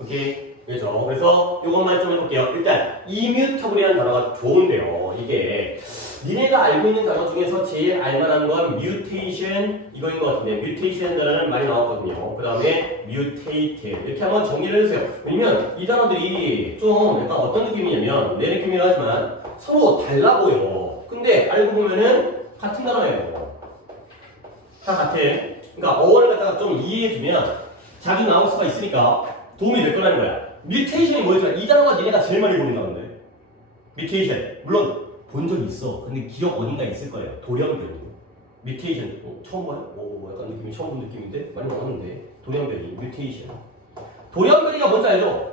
오케이? 그렇죠. 그래서 이것만 좀 해볼게요. 일단 immutable이라는 단어가 좋은데요. 이게 니네가 알고 있는 단어 중에서 제일 알만한 건 mutation 이거인 것 같은데 mutation 단어는 많이 나왔거든요. 그 다음에 mutated 이렇게 한번 정리를 해주세요. 왜냐면 이 단어들이 좀 약간 어떤 느낌이냐면 내 느낌이라 하지만 서로 달라 보여. 근데 알고 보면은 같은 단어예요. 다 같아. 그러니까 어원을 갖다가 좀 이해해주면 자주 나올 수가 있으니까 도움이 될 거라는 거야. 뮤테이션이 뭐였잖아. 이 단어가 니네가 제일 많이 보는다는데. 뮤테이션. 물론 본 적 있어. 근데 기억 어딘가에 있을 거예요. 돌연변이. 뮤테이션. 처음 봐요? 약간 느낌이 처음 본 느낌인데? 많이 나왔는데. 돌연변이. 뮤테이션. 돌연변이가 뭔지 알죠?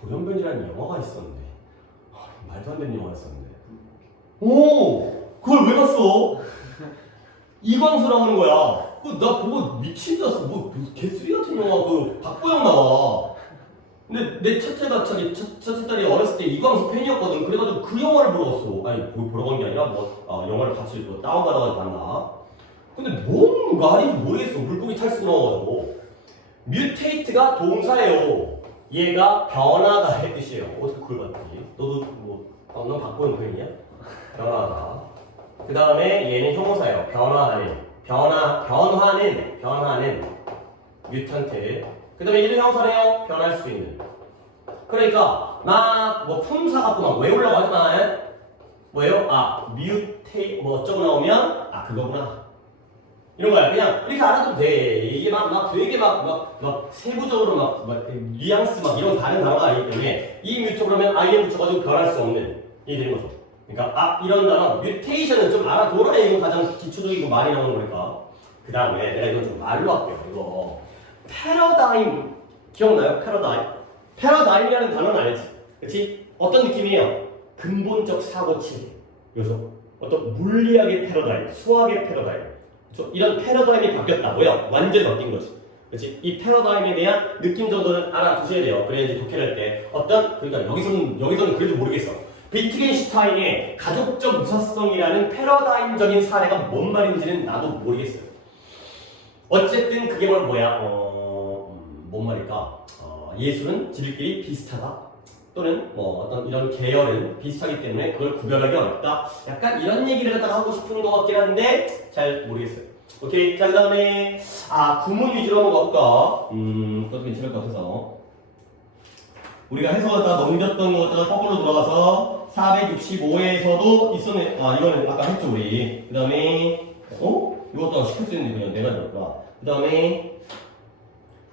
돌연변이라는 영화가 있었는데. 말도 안 되는 영화가 있었는데. 그걸 왜 봤어? 이광수 나오는 거야. 나 보고 미친 줄 알았어. 뭐 개쓰리 같은 영화 박보영 나와. 근데 내 첫째 딸이 어렸을 때 이광수 팬이었거든. 그래가지고 그 영화를 보러 갔어. 아니 보러 간 게 아니라 영화를 같이 다운받아가지고 봤나. 근데 뭔 말인지 모르겠어. 물고기 탈수 나와가지고. 뮤테이트가 동사예요. 얘가 변하다의 뜻이에요. 어떻게 그걸 봤지? 너도 넌 박보영 팬이야? 변하다. 그 다음에 얘는 형용사예요. 변화는 뮤턴트. 그 다음에 얘는 형용사래요. 변할 수 있는. 그러니까 막 품사 갖고 막 외우려고 하지만 뭐예요? 어쩌고 나오면 그거구나. 이런 거야. 그냥 이렇게 알아도 돼. 이게 되게 세부적으로 뉘앙스 이런 다른 단어가 아니기 때문에 이 뮤터 그러면 IM 붙여가지고 변할 수 없는 이 되는 거죠. 그러니까 이런 단어 뮤테이션은 좀 알아둬라. 이거 가장 기초적이고 많이 나오는 거니까. 그 다음에 내가 이거 좀 말로 할게요. 이거 패러다임 기억나요? 패러다임이라는 단어는 알지? 그렇지? 어떤 느낌이에요? 근본적 사고체. 그래서 어떤 물리학의 패러다임, 수학의 패러다임. 그렇죠? 이런 패러다임이 바뀌었다. 뭐야? 완전히 바뀐 거지. 그렇지? 이 패러다임에 대한 느낌 정도는 알아두셔야 돼요. 그래야지 독해를 할 때 그러니까 여기서는 그래도 모르겠어. 비트겐슈타인의 가족적 유사성이라는 패러다임적인 사례가 뭔 말인지는 나도 모르겠어요. 어쨌든 그게 뭔 말일까? 예술은 지들끼리 비슷하다. 또는 어떤 이런 계열은 비슷하기 때문에 그걸 구별하기 어렵다. 약간 이런 얘기를 갖다가 하고 싶은 것 같긴 한데 잘 모르겠어요. 오케이. 자, 그 다음에 구문 위주로 한번 가볼까? 그것도 괜찮을 것 같아서 우리가 해석하다가 넘겼던 것 갖다가 거꾸로 돌아가서 465에서도 있었네. 이거는 아까 했죠 우리. 그 다음에 이것도 시킬 수 있는데 그냥 내가 들었구나. 그 다음에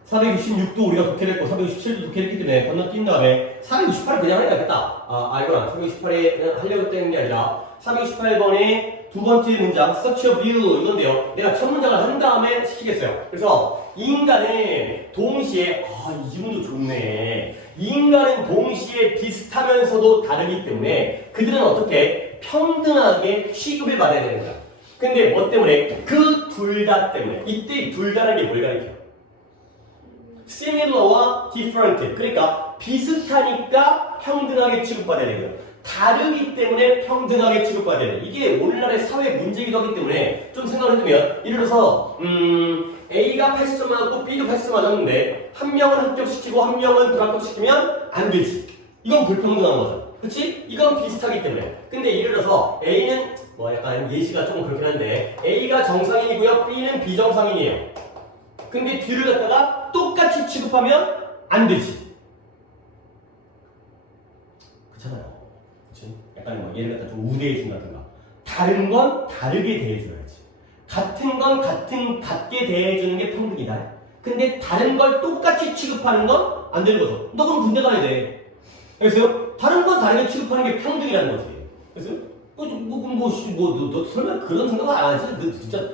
466도 우리가 독해를 했고 467도 독해를 했기 때문에 건너뛴 다음에 468을 그냥 하는 게 낫겠다. 이거는 468에 하려고 했던 게 아니라 468번에 두 번째 문장 such a view 이건데요. 내가 첫 문장을 한 다음에 시키겠어요. 그래서 인간은 동시에 이 지문도 좋네. 인간은 동시에 비슷하면서도 다르기 때문에 그들은 어떻게 평등하게 취급을 받아야 되는 거야. 근데 뭐 때문에? 그 둘 다 때문에. 이때 둘 다라는 게 뭘 가리켜요? similar와 different. 그러니까 비슷하니까 평등하게 취급받아야 되고요. 다르기 때문에 평등하게 취급받아야 돼. 이게 오늘날의 사회 문제이기도 하기 때문에 좀 생각을 해두면 예를 들어서 A가 80점 맞았고 B도 80점 맞았는데 한 명은 합격시키고 한 명은 불합격시키면 안 되지. 이건 불평등한 거죠. 그치? 이건 비슷하기 때문에. 근데 예를 들어서 A는 뭐 약간 예시가 조금 그렇긴 한데 A가 정상인이고요. B는 비정상인이에요. 근데 뒤를 갖다가 똑같이 취급하면 안 되지. 그렇잖아요. 그치? 약간 뭐 예를 갖다 좀 우대해준 같은가. 다른 건 다르게 대해줘야지. 같은 건 같게 대해주는 게 평등이다. 근데 다른 걸 똑같이 취급하는 건 안 되는 거죠. 너 그럼 군대 가야 돼. 알겠어요? 다른 건 다르게 취급하는 게 평등이라는 거지. 알겠어요? 너 설마 그런 생각을 안 하지? 너 진짜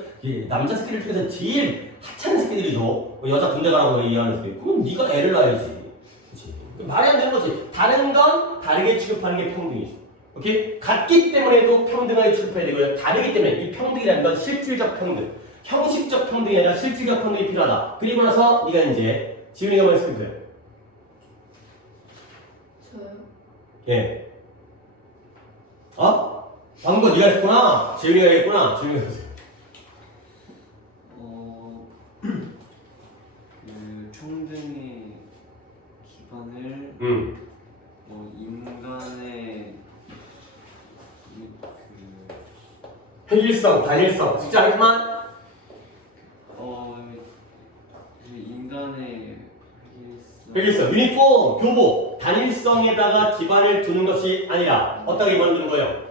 남자 새끼들 중에서 제일 하찮은 새끼들이죠. 여자 군대 가라고 얘기하는 새끼. 그럼 네가 애를 낳아야지. 그치? 말이 안 되는 거지. 다른 건 다르게 취급하는 게 평등이죠. 오케이? 같기 때문에도 평등하게 취급해야 되고요. 다르기 때문에 이 평등이라는 건 실질적 평등. 형식적 평등이 아니라 실질적 평등이 필요하다. 그리고 나서 네가 이제 지훈이가 뭐 했을 거예요? 저요? 예. 방금 네가 했구나. 지훈이가 했구나. 지훈이가 했어요. 그 평등의 기반을 인간의 획일성, 단일성. 진짜 하지만 인간의 획일성, 유니폼, 교복, 단일성에다가 기반을 두는 것이 아니라 어떻게 만드는 거예요?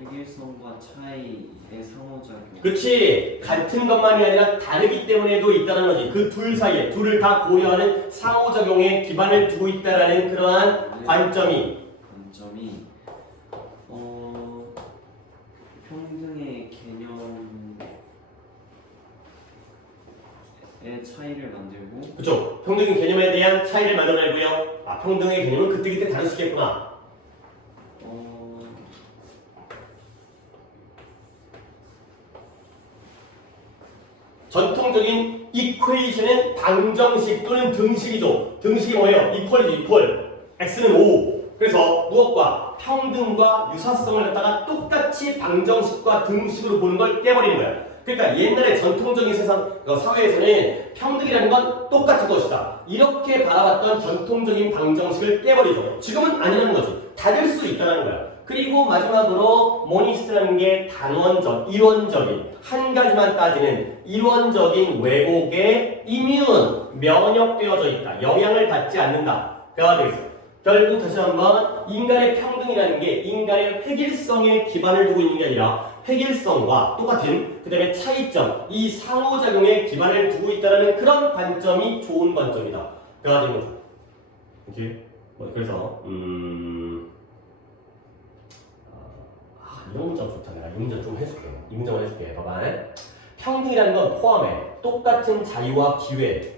획일성과 차이의 상호작용. 그렇지. 같은 것만이 아니라 다르기 때문에도 있다는 거지. 그 둘 사이에 둘을 다 고려하는 상호작용에 기반을 두고 있다라는 그러한 관점이 평등의 개념의 차이를 만들고. 그렇죠. 평등 개념에 대한 차이를 만들어내고요. 평등의 개념은 그때그때 다를 수 있겠구나. 전통적인 이퀘이션은 방정식 또는 등식이죠. 등식이 뭐예요? 이퀄이죠. 이퀄. x는 5. 그래서 무엇과 평등과 유사성을 갖다가 똑같이 방정식과 등식으로 보는 걸 깨버리는 거야. 그러니까 옛날에 전통적인 사회에서는 평등이라는 건 똑같은 것이다. 이렇게 바라봤던 전통적인 방정식을 깨버리죠. 지금은 아니라는 거지. 다를 수 있다는 거야. 그리고 마지막으로 모니스트라는 게 단원적, 이원적인 한 가지만 따지는 이원적인 왜곡에 면역되어져 있다. 영향을 받지 않는다. 대화가 되겠어요. 결국 다시 한번 인간의 평등이라는 게 인간의 획일성에 기반을 두고 있는 게 아니라 획일성과 똑같은 그 다음에 차이점, 이 상호작용에 기반을 두고 있다는 그런 관점이 좋은 관점이다. 대화가 되는 거죠. 오케이? 그래서 이런 문장 좋다. 내가 이 문장 좀 해줄게. 이 문장을 해줄게. 봐봐. 평등이라는 건 포함해. 똑같은 자유와 기회.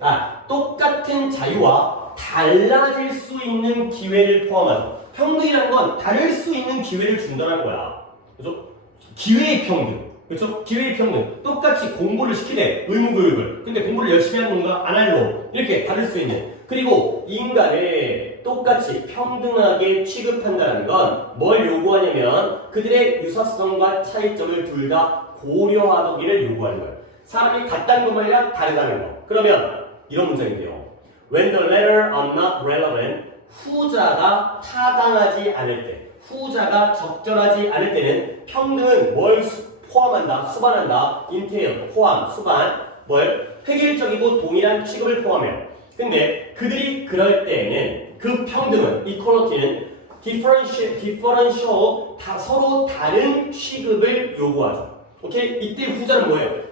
똑같은 자유와 달라질 수 있는 기회를 포함하죠. 평등이라는 건 다를 수 있는 기회를 준다는 거야. 그죠? 기회의 평등. 그렇죠? 기회의 평등. 똑같이 공부를 시키되 의무교육을. 근데 공부를 열심히 하는 놈과 안 할 놈. 이렇게 다를 수 있는. 그리고 인간을 똑같이 평등하게 취급한다는 건 뭘 요구하냐면 그들의 유사성과 차이점을 둘 다 고려하기를 요구하는 거예요. 사람이 같다는 것만 아니라 다르다는 거. 그러면 이런 문장인데요. When the latter are not relevant, 후자가 타당하지 않을 때, 후자가 적절하지 않을 때는 평등은 뭘 포함한다, 수반한다, entail, 포함, 수반, 뭘 획일적이고 동일한 취급을 포함해요. 근데 그들이 그럴 때에는 그 평등은, equality는 differential, 서로 다른 취급을 요구하죠. 오케이? 이때 후자는 뭐예요?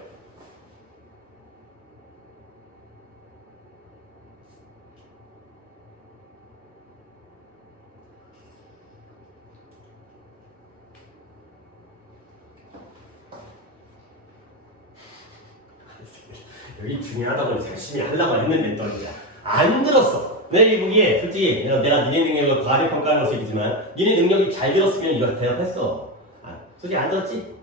여기 중요하다고 열심히 하려고 했는데 또 이제 안 들었어. 내 보기에 솔직히 내가 니네 능력을 과대평가하는 것이 있지만 니네 능력이 잘 들었으면 이걸 대답했어. 아, 솔직히 안 들었지?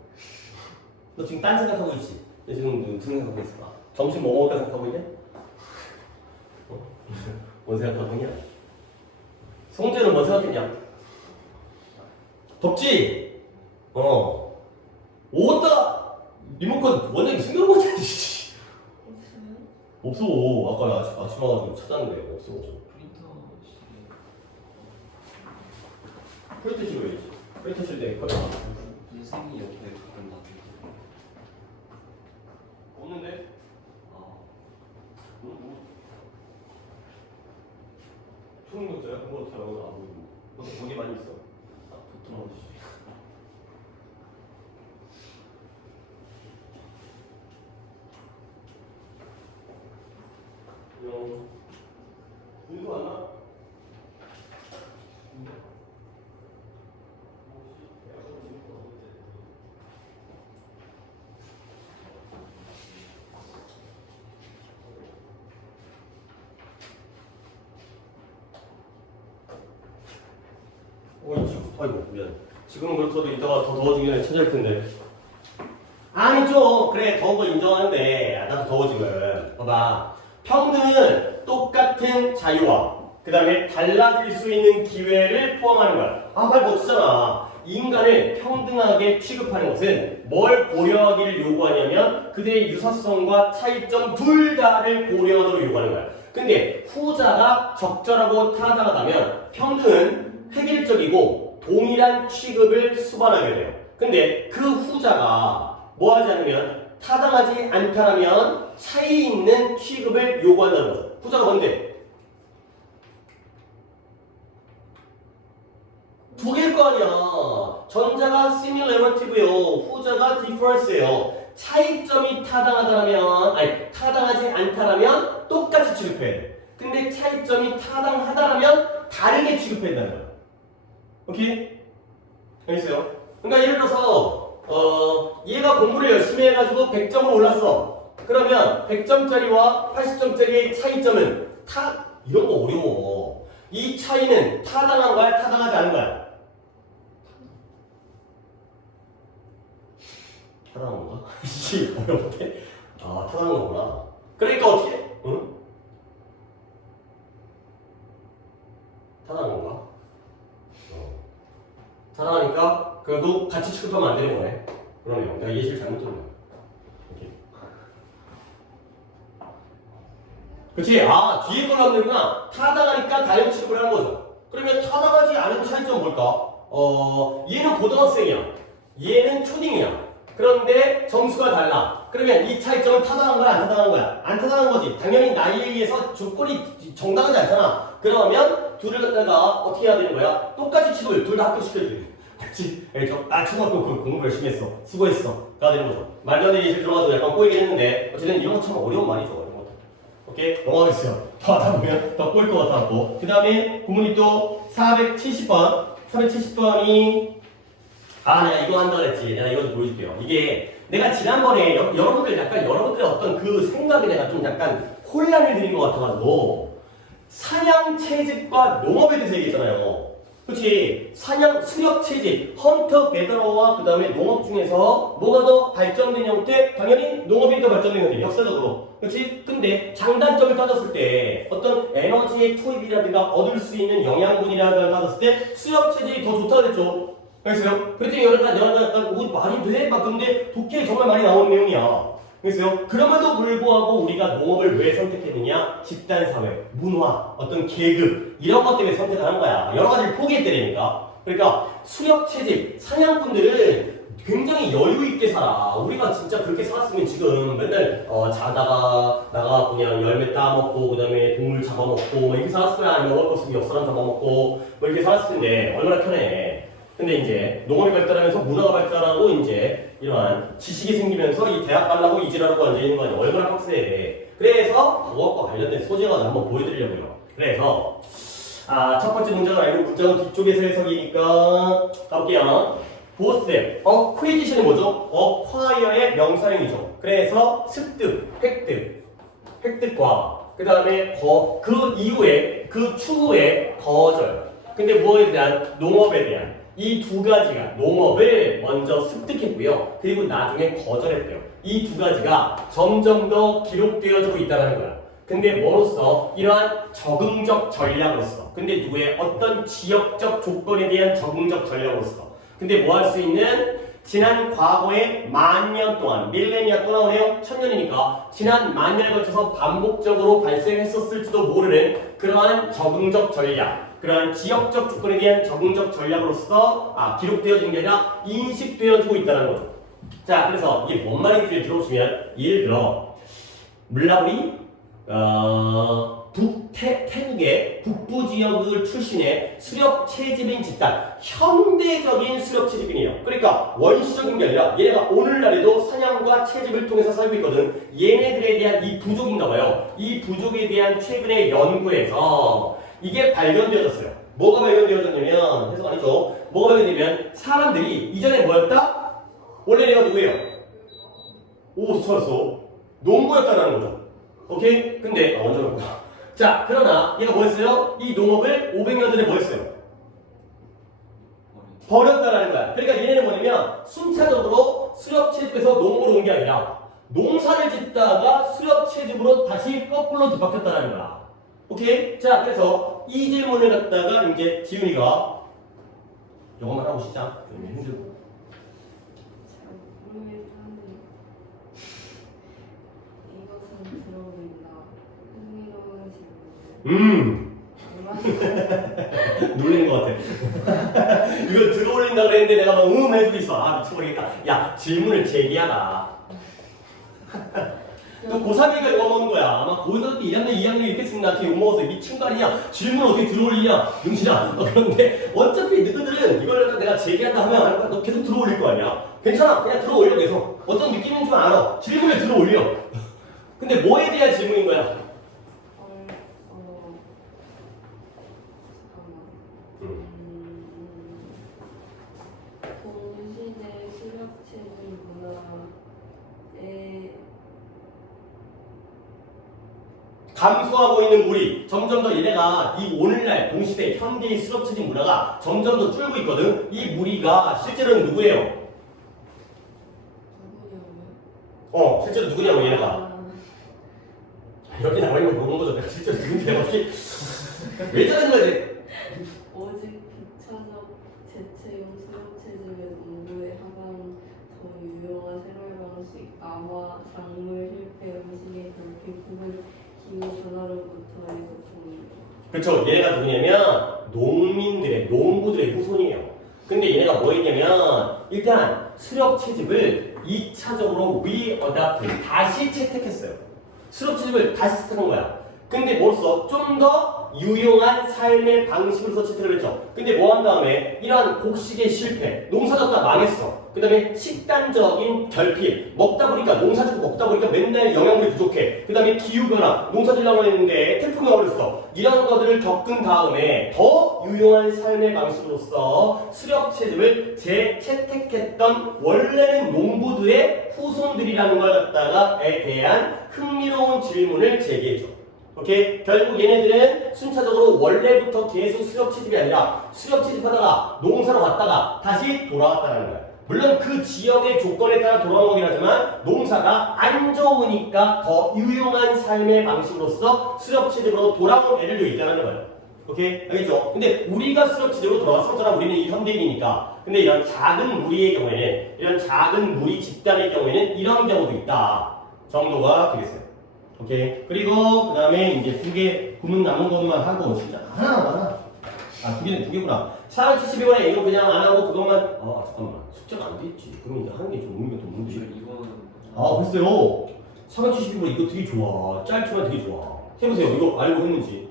너 지금 딴 생각하고 있지? 너 지금 무슨 생각하고 있을까? 점심 뭐 먹을까 생각하고 있냐? 뭔 생각하고 있냐? 송재는 뭔 생각했냐? 덥지? 오갔다 리모컨 원장님 숨겨놓은 거지. 없어요? 없어. 아까 아침 와가지고 찾았는데 없어. 프린터실로 해야지. 프린터실 때 거의 선생님 옆에 가끔 놔두고. 없는데? 초능력자야? 그거 잘 나오나 안 보이고. 너도 돈이 많이 있어. 보통 어디지? 윤수 왔나? 아이고 미안. 지금은 그렇더라도 이따가 더 더워지기 전에 찾아올 텐데. 아니 좀 그래 더운 거 인정하는데 나도 더워 지금. 봐봐. 평등은 똑같은 자유와 그 다음에 달라질 수 있는 기회를 포함하는 거야. 말 멋지잖아. 인간을 평등하게 취급하는 것은 뭘 고려하기를 요구하냐면 그들의 유사성과 차이점 둘 다를 고려하도록 요구하는 거야. 근데 후자가 적절하고 타당하다면 평등은 획일적이고 동일한 취급을 수반하게 돼요. 근데 그 후자가 뭐 하지 않으면 타당하지 않다라면 차이 있는 취급을 요구한다는 거죠. 후자가 뭔데? 두 개일 거 아니야. 전자가 similarity고요. 후자가 difference예요. 차이점이 타당하다라면 타당하지 않다라면 똑같이 취급해야 돼. 근데 차이점이 타당하다라면 다르게 취급해야 된다는 거야. 오케이? 알겠어요? 그러니까 예를 들어서 얘가 공부를 열심히 해가지고 100점으로 올랐어. 그러면 100점짜리와 80점짜리의 차이점은 이런 거 어려워. 이 차이는 타당한 거야? 타당하지 않은 거야? 타당한 건가? 씨 어려운데? 타당한 거구나. 그러니까 어떻게 해? 응? 타당한 건가? 타당하니까 그래도 같이 취급하면 안 되는 거네. 그러네요. 내가 예시를 잘못 들은 거야. 이렇게. 그치? 뒤에 걸 하면 되구나. 타당하니까 다른 취급을 하는 거죠. 그러면 타당하지 않은 차이점은 뭘까? 얘는 고등학생이야. 얘는 초딩이야. 그런데 점수가 달라. 그러면 이 차이점은 타당한 거야? 안 타당한 거야? 안 타당한 거지. 당연히 나이에 의해서 조건이 정당하지 않잖아. 그러면 둘을 갖다가 어떻게 해야 되는 거야? 똑같이 취급을 둘 다 합격시켜야 돼. 그치? 초등학교 공부 열심히 했어. 수고했어. 가 되는 거죠. 말도 안 되는 예시를 들어가서 약간 꼬이긴 했는데 어쨌든 이런 거 참 어려운 말이죠. 이런 것도. 오케이? 넘어가겠어요. 더 하다 보면 더 꼬일 것 같아갖고. 그 다음에 구문이 또 470번. 470번이 내가 이거 한다 그랬지. 내가 이거 보여줄게요. 이게 내가 지난번에 여러분들의 어떤 그 생각에 내가 좀 약간 혼란을 드린 것 같아가지고 사냥 채집과 농업에 대해서 얘기했잖아요. 그렇지? 수렵 채집, 헌터 게더러와 그 다음에 농업 중에서 뭐가 더 발전된 형태? 당연히 농업이 더 발전된 형태, 역사적으로. 그렇지? 근데 장단점을 따졌을 때 어떤 에너지의 투입이라든가 얻을 수 있는 영양분이라든가 따졌을 때 수렵 채집이 더 좋다고 그랬죠. 알겠어요? 그랬더니 약간 말이 돼? 근데 독해에 정말 많이 나오는 내용이야. 알겠어요? 그럼에도 불구하고 우리가 농업을 왜 선택했느냐? 집단사회, 문화, 어떤 계급 이런 것 때문에 선택을 한 거야. 여러 가지를 포기했다니까. 그러니까 수렵채집, 사냥꾼들은 굉장히 여유 있게 살아. 우리가 진짜 그렇게 살았으면 지금 맨날 자다가 그냥 열매 따먹고 그 다음에 동물 잡아먹고 이렇게 살았을 거야. 아니면 먹을 거 없으면 옆 사람 잡아먹고 이렇게 살았을 텐데 얼마나 편해. 근데 이제 농업이 발달하면서 문화가 발달하고 이제 이러한 지식이 생기면서 이 대학 가려고 이지라고 앉아있는 거 아니야. 얼마나 빡세. 그래서 그것과 관련된 소재가 한번 보여드리려고요. 그래서 첫 번째 문장을 알고 문장은 뒤쪽에서 해석이니까 가볼게요. 보스, 어퀴지션이 뭐죠? 어콰이어의 명사형이죠. 그래서 습득, 획득. 획득과 그 다음에 그 이후에 그 추후에 거절. 근데 무엇에 대한 농업에 대한 이 두 가지가 농업을 먼저 습득했고요. 그리고 나중에 거절했대요. 이 두 가지가 점점 더 기록되어지고 있다는 거야. 근데 뭐로써? 이러한 적응적 전략으로서. 근데 누구의 어떤 지역적 조건에 대한 적응적 전략으로서. 근데 뭐 할 수 있는? 지난 과거의 만년 동안, 밀레니아 또 나오네요. 천년이니까 지난 만년에 걸쳐서 반복적으로 발생했었을지도 모르는 그러한 적응적 전략, 그러한 지역적 조건에 대한 적응적 전략으로서 기록되어진 게 아니라 인식되어지고 있다는 거죠. 자, 그래서 이게 뭔 말인지 들어보시면, 예를 들어 물라우리 태국의 북부 지역을 출신의 수렵 채집인 집단, 현대적인 수렵 채집인이에요. 그러니까 원시적인 게 아니라 얘네가 오늘날에도 사냥과 채집을 통해서 살고 있거든. 얘네들에 대한 이 부족인가 봐요. 이 부족에 대한 최근의 연구에서 이게 발견되어졌어요. 뭐가 발견되어졌냐면, 해석 아니죠. 뭐가 발견되면 사람들이 이전에 뭐였다? 원래 내가 누구예요? 오, 잘했어. 농부였다는 거죠. 오케이? 근데 먼저 볼까? 자, 그러나 얘가 뭐였어요? 이 농업을 500년 전에 뭐였어요? 버렸다라는 거야. 그러니까 얘네는 뭐냐면 순차적으로 수렵채집에서 농업으로 온 게 아니라 농사를 짓다가 수렵채집으로 다시 거꾸로 뒤바뀌었다는 거야. 오케이? 자, 그래서 이 질문을 갖다가 이제 지훈이가 영어만 하고 시작. 좀 힘들고. 이것은 들어보인다. 흥미로운 질문. 놀리는 것 같아. 이거 들어올린다 그랬는데 내가 막 해주고 있어. 미쳐버리겠다. 야, 질문을 제기하라. 또 고3이니까 이거 먹는 거야. 아마 고1 때 1학년, 2학년 이렇게 쓰면 나한테 욕먹어서 미친 거 아니냐? 질문 어떻게 들어올리냐? 용신아. 그런데 어차피 너희들은 이걸 내가 제기한다 하면 너 계속 들어올릴 거 아니야? 괜찮아. 그냥 들어올려 계속. 어떤 느낌인 줄 알아. 질문을 들어올려. 근데 뭐에 대한 질문인 거야? 잠깐만. 동시대 수렵체질 문화에 감소하고 있는 무리, 점점 더 얘네가 이 오늘날 동시대 현대의 수렵체질 문화가 점점 더 줄고 있거든. 이 무리가 실제로는 누구예요? 누구냐고요? 실제로 누구냐고 얘네가. 여기 나와있는 거 보는 거죠. 내가 실제로 누군지 내가 어떻게 왜 저러는 거지? 오직 부차적 재체용 수렵체질의 농구에 하방 더 유용한 생활 방식, 아화, 작물, 실패, 음식의 결핍, 혹은 기후 변화로부터의 고통입니다. 그렇죠. 얘네가 누구냐면 농민들의, 농부들의 후손이에요. 근데 얘네가 뭐 했냐면 일단 수렵 채집을 2차적으로 리어답트, 다시 채택했어요. 수렵 채집을 다시 채택한 거야. 근데 뭐로써 좀 더 유용한 삶의 방식으로서 채택을 했죠. 근데 뭐 한 다음에 이러한 곡식의 실패, 농사가 망했어. 그 다음에 식단적인 결핍, 먹다 보니까 농사짓고 먹다 보니까 맨날 영양분이 부족해. 그 다음에 기후변화, 농사 지려고 했는데 태풍이 와버렸어. 이런 것들을 겪은 다음에 더 유용한 삶의 방식으로서 수렵채집을 재채택했던 원래는 농부들의 후손들이라는 걸 갖다가에 대한 흥미로운 질문을 제기해줘. 오케이? 결국 얘네들은 순차적으로 원래부터 계속 수렵채집이 아니라 수렵채집하다가 농사로 갔다가 다시 돌아왔다는 거야. 물론 그 지역의 조건에 따라 돌아온 거긴 하지만 농사가 안 좋으니까 더 유용한 삶의 방식으로서 수렵채집으로 돌아온 애들도 있다는 거예요. 오케이? 알겠죠? 근데 우리가 수렵채집으로 돌아왔었잖아. 우리는 이 현대인이니까. 근데 이런 작은 무리의 경우에는, 이런 작은 무리 집단의 경우에는 이런 경우도 있다 정도가 되겠어요. 오케이. 그리고 그 다음에 이제 두 개 구문 남은 것만 하고 진짜 하나. 두 개는 두 개구나. 472번에 이거 그냥 안 하고 그것만 잠깐만 숙제가 안 돼 있지. 그러면 이제 하는 게 좀 의미가 더 없는데. 이거는 글쎄요. 472번 이거 되게 좋아. 짧지만 되게 좋아. 해보세요. 이거 알고 했는지.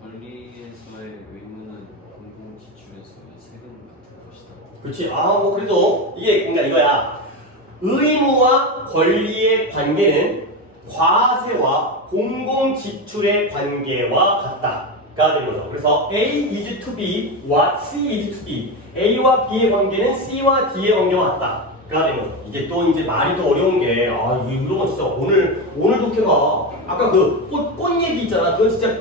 관리에서의 의무는 공공 지출에서의 세금 같은 것이다. 그렇지. 뭐 그래도 이게 그러니까 이거야. 의무와 권리의 관계는 과세와 공공 지출의 관계와 같다가 되는 거죠. 그래서 A is to B와 C is to D. A와 B의 관계는 C와 D의 관계와 같다. 되는 거죠. 이게 또 이제 말이 더 어려운 게, 이런 거 진짜 오늘 독해가, 아까 그 꽃 얘기 있잖아. 그건 진짜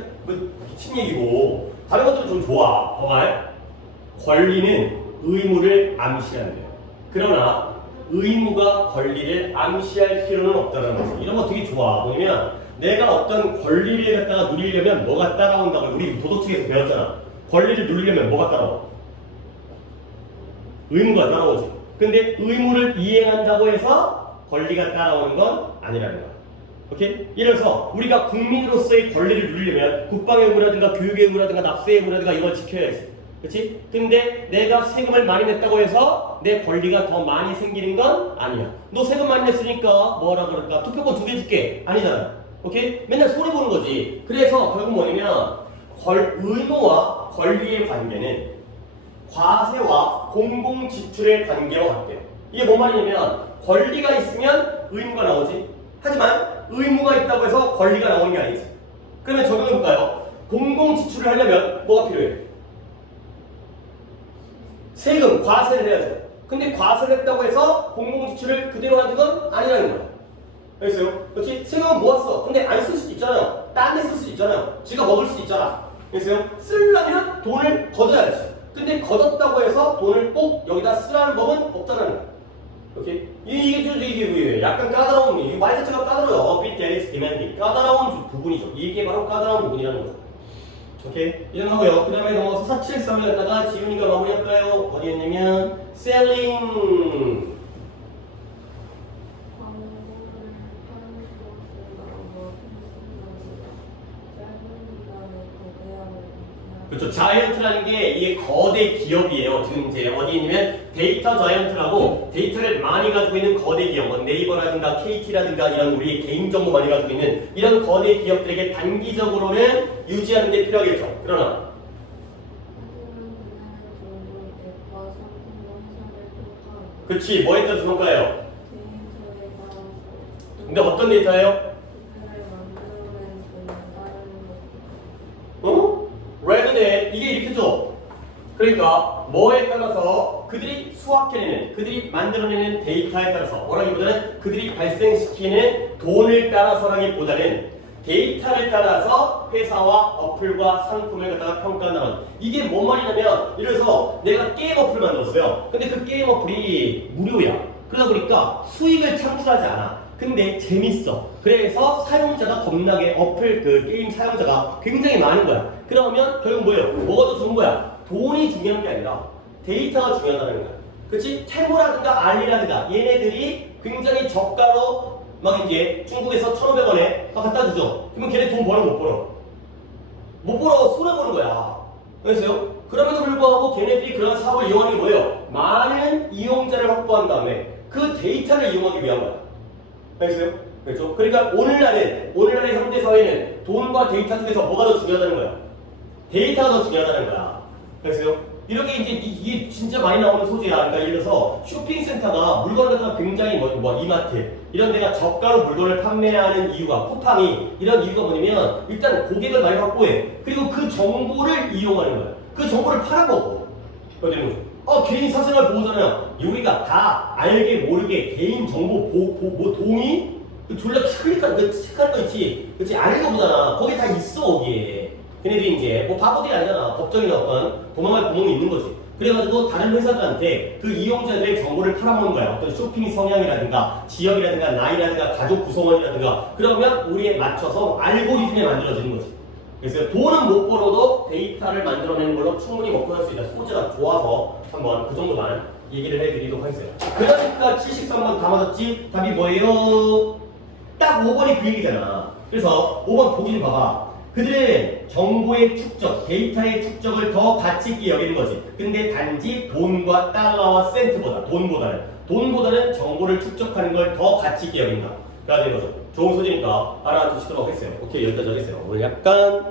미친 얘기고, 다른 것들은 좀 좋아. 봐봐요. 권리는 의무를 암시한대요. 그러나 의무가 권리를 암시할 필요는 없다는 거죠. 이런 거 되게 좋아. 뭐냐면 내가 어떤 권리를 갖다가 누리려면 뭐가 따라온다고 우리 도덕책에서 배웠잖아. 권리를 누리려면 뭐가 따라와? 의무가 따라오지. 근데 의무를 이행한다고 해서 권리가 따라오는 건 아니라는 거야. 오케이? 예를 들어서 우리가 국민으로서의 권리를 누리려면 국방의 의무라든가 교육의 의무라든가 납세의 의무라든가 이걸 지켜야지. 그렇지? 근데 내가 세금을 많이 냈다고 해서 내 권리가 더 많이 생기는 건 아니야. 너 세금 많이 냈으니까 뭐라 그럴까? 투표권 2개 줄게. 아니잖아. 오케이? 맨날 손해보는 거지. 그래서 결국 뭐냐면 의무와 권리의 관계는 과세와 공공지출의 관계와 같대요. 이게 뭔 말이냐면 권리가 있으면 의무가 나오지. 하지만 의무가 있다고 해서 권리가 나오는 게 아니지. 그러면 적용해볼까요? 공공지출을 하려면 뭐가 필요해? 세금, 과세를 해야죠. 근데 과세를 했다고 해서 공공지출을 그대로 하는 건 아니라는 거야. 알겠어요? 그렇지? 세금은 모았어. 근데 안 쓸 수도 있잖아요. 딴 데 쓸 수도 있잖아요. 지가 먹을 수도 있잖아. 알겠어요? 쓰려면 돈을 걷어야지. 근데 걷었다고 해서 돈을 꼭 여기다 쓰라는 법은 없다는 거야. 오케이? 이게 약간 까다로운, 이 말 자체가 까다로워요. bit that is demanding. 까다로운 부분이죠. 이게 바로 까다로운 부분이라는 거죠. 오케이? 이런 하고요. 그 다음에 넘어가서 473을 갖다가 지훈이가 마무리할까요? 어디 했냐면 selling 그렇죠. 자이언트라는 게 이게 거대 기업이에요. 지금 이제 어디 있냐면 데이터 자이언트라고 데이터를 많이 가지고 있는 거대 기업, 뭐 네이버라든가 KT라든가 이런 우리 개인정보 많이 가지고 있는 이런 거대 기업들에게 단기적으로는 유지하는 데 필요하겠죠. 그러나 그렇지. 뭐에 따라서 평가해요? 근데 어떤 데이터예요? rather than 이게 이렇게죠. 그러니까 뭐에 따라서 그들이 수확해내는, 그들이 만들어내는 데이터에 따라서 뭐라기보다는 그들이 발생시키는 돈을 따라서라기보다는 데이터를 따라서 회사와 어플과 상품을 갖다가 평가한다는 이게 뭔 말이냐면 예를 들어서 내가 게임 어플을 만들었어요. 근데 그 게임 어플이 무료야. 그러다 보니까 수익을 창출하지 않아. 근데 재밌어. 그래서 사용자가 겁나게 어플 그 게임 사용자가 굉장히 많은 거야. 그러면 결국 뭐예요? 뭐가 더 좋은 거야? 돈이 중요한 게 아니라 데이터가 중요하다는 거야. 그렇지? 테무라든가 알리라든가 얘네들이 굉장히 저가로 막 이제 중국에서 1,500원에 막 갖다 주죠. 그러면 걔네 돈 벌어 못 벌어? 못 벌어. 손해 보는 거야. 그래서요. 그럼에도 불구하고 걔네들이 그런 사업을 이용하는 게 뭐예요? 많은 이용자를 확보한 다음에 그 데이터를 이용하기 위한 거야. 알겠어요? 그렇죠? 그러니까 오늘날의 현대 사회는 돈과 데이터 중에서 뭐가 더 중요하다는 거야? 데이터가 더 중요하다는 거야. 알겠어요? 이렇게 이제 이게 진짜 많이 나오는 소재야. 그러니까 예를 들어서 쇼핑센터가 물건을 갖다가 굉장히 이마트 이런 데가 저가로 물건을 판매하는 이유가 쿠팡이 이런 이유가 뭐냐면 일단 고객을 많이 확보해. 그리고 그 정보를 이용하는 거야. 그 정보를 팔아먹어. 그러는 거죠. 개인 사생활 보호잖아요. 우리가 다 알게 모르게 개인 정보 보호, 동의? 졸라 체크하는 거 있지. 그치? 아는 거 보잖아. 거기 다 있어, 거기에. 걔네들이 이제, 바보들이 아니잖아. 법정이나 어떤 도망갈 구멍이 있는 거지. 그래가지고 다른 회사들한테 그 이용자들의 정보를 팔아먹는 거야. 어떤 쇼핑 성향이라든가, 지역이라든가, 나이라든가, 가족 구성원이라든가. 그러면 우리에 맞춰서 알고리즘이 만들어지는 거지. 그래서 돈은 못 벌어도 데이터를 만들어내는 걸로 충분히 먹고 살 수 있다. 소재가 좋아서 한번 그 정도만 얘기를 해드리도록 하겠습니다. 그러니까 73번 다 맞았지? 답이 뭐예요? 딱 5번이 그 얘기잖아. 그래서 5번 보기 좀 봐봐. 그들은 정보의 축적, 데이터의 축적을 더 가치 있게 여기는 거지. 근데 단지 돈과 달러와 돈보다는 정보를 축적하는 걸 더 가치 있게 여긴다. 라는 거죠. 좋은 소재니까 알아두시도록 하겠어요. 오케이, 여기까지 하겠어요. 오늘 약간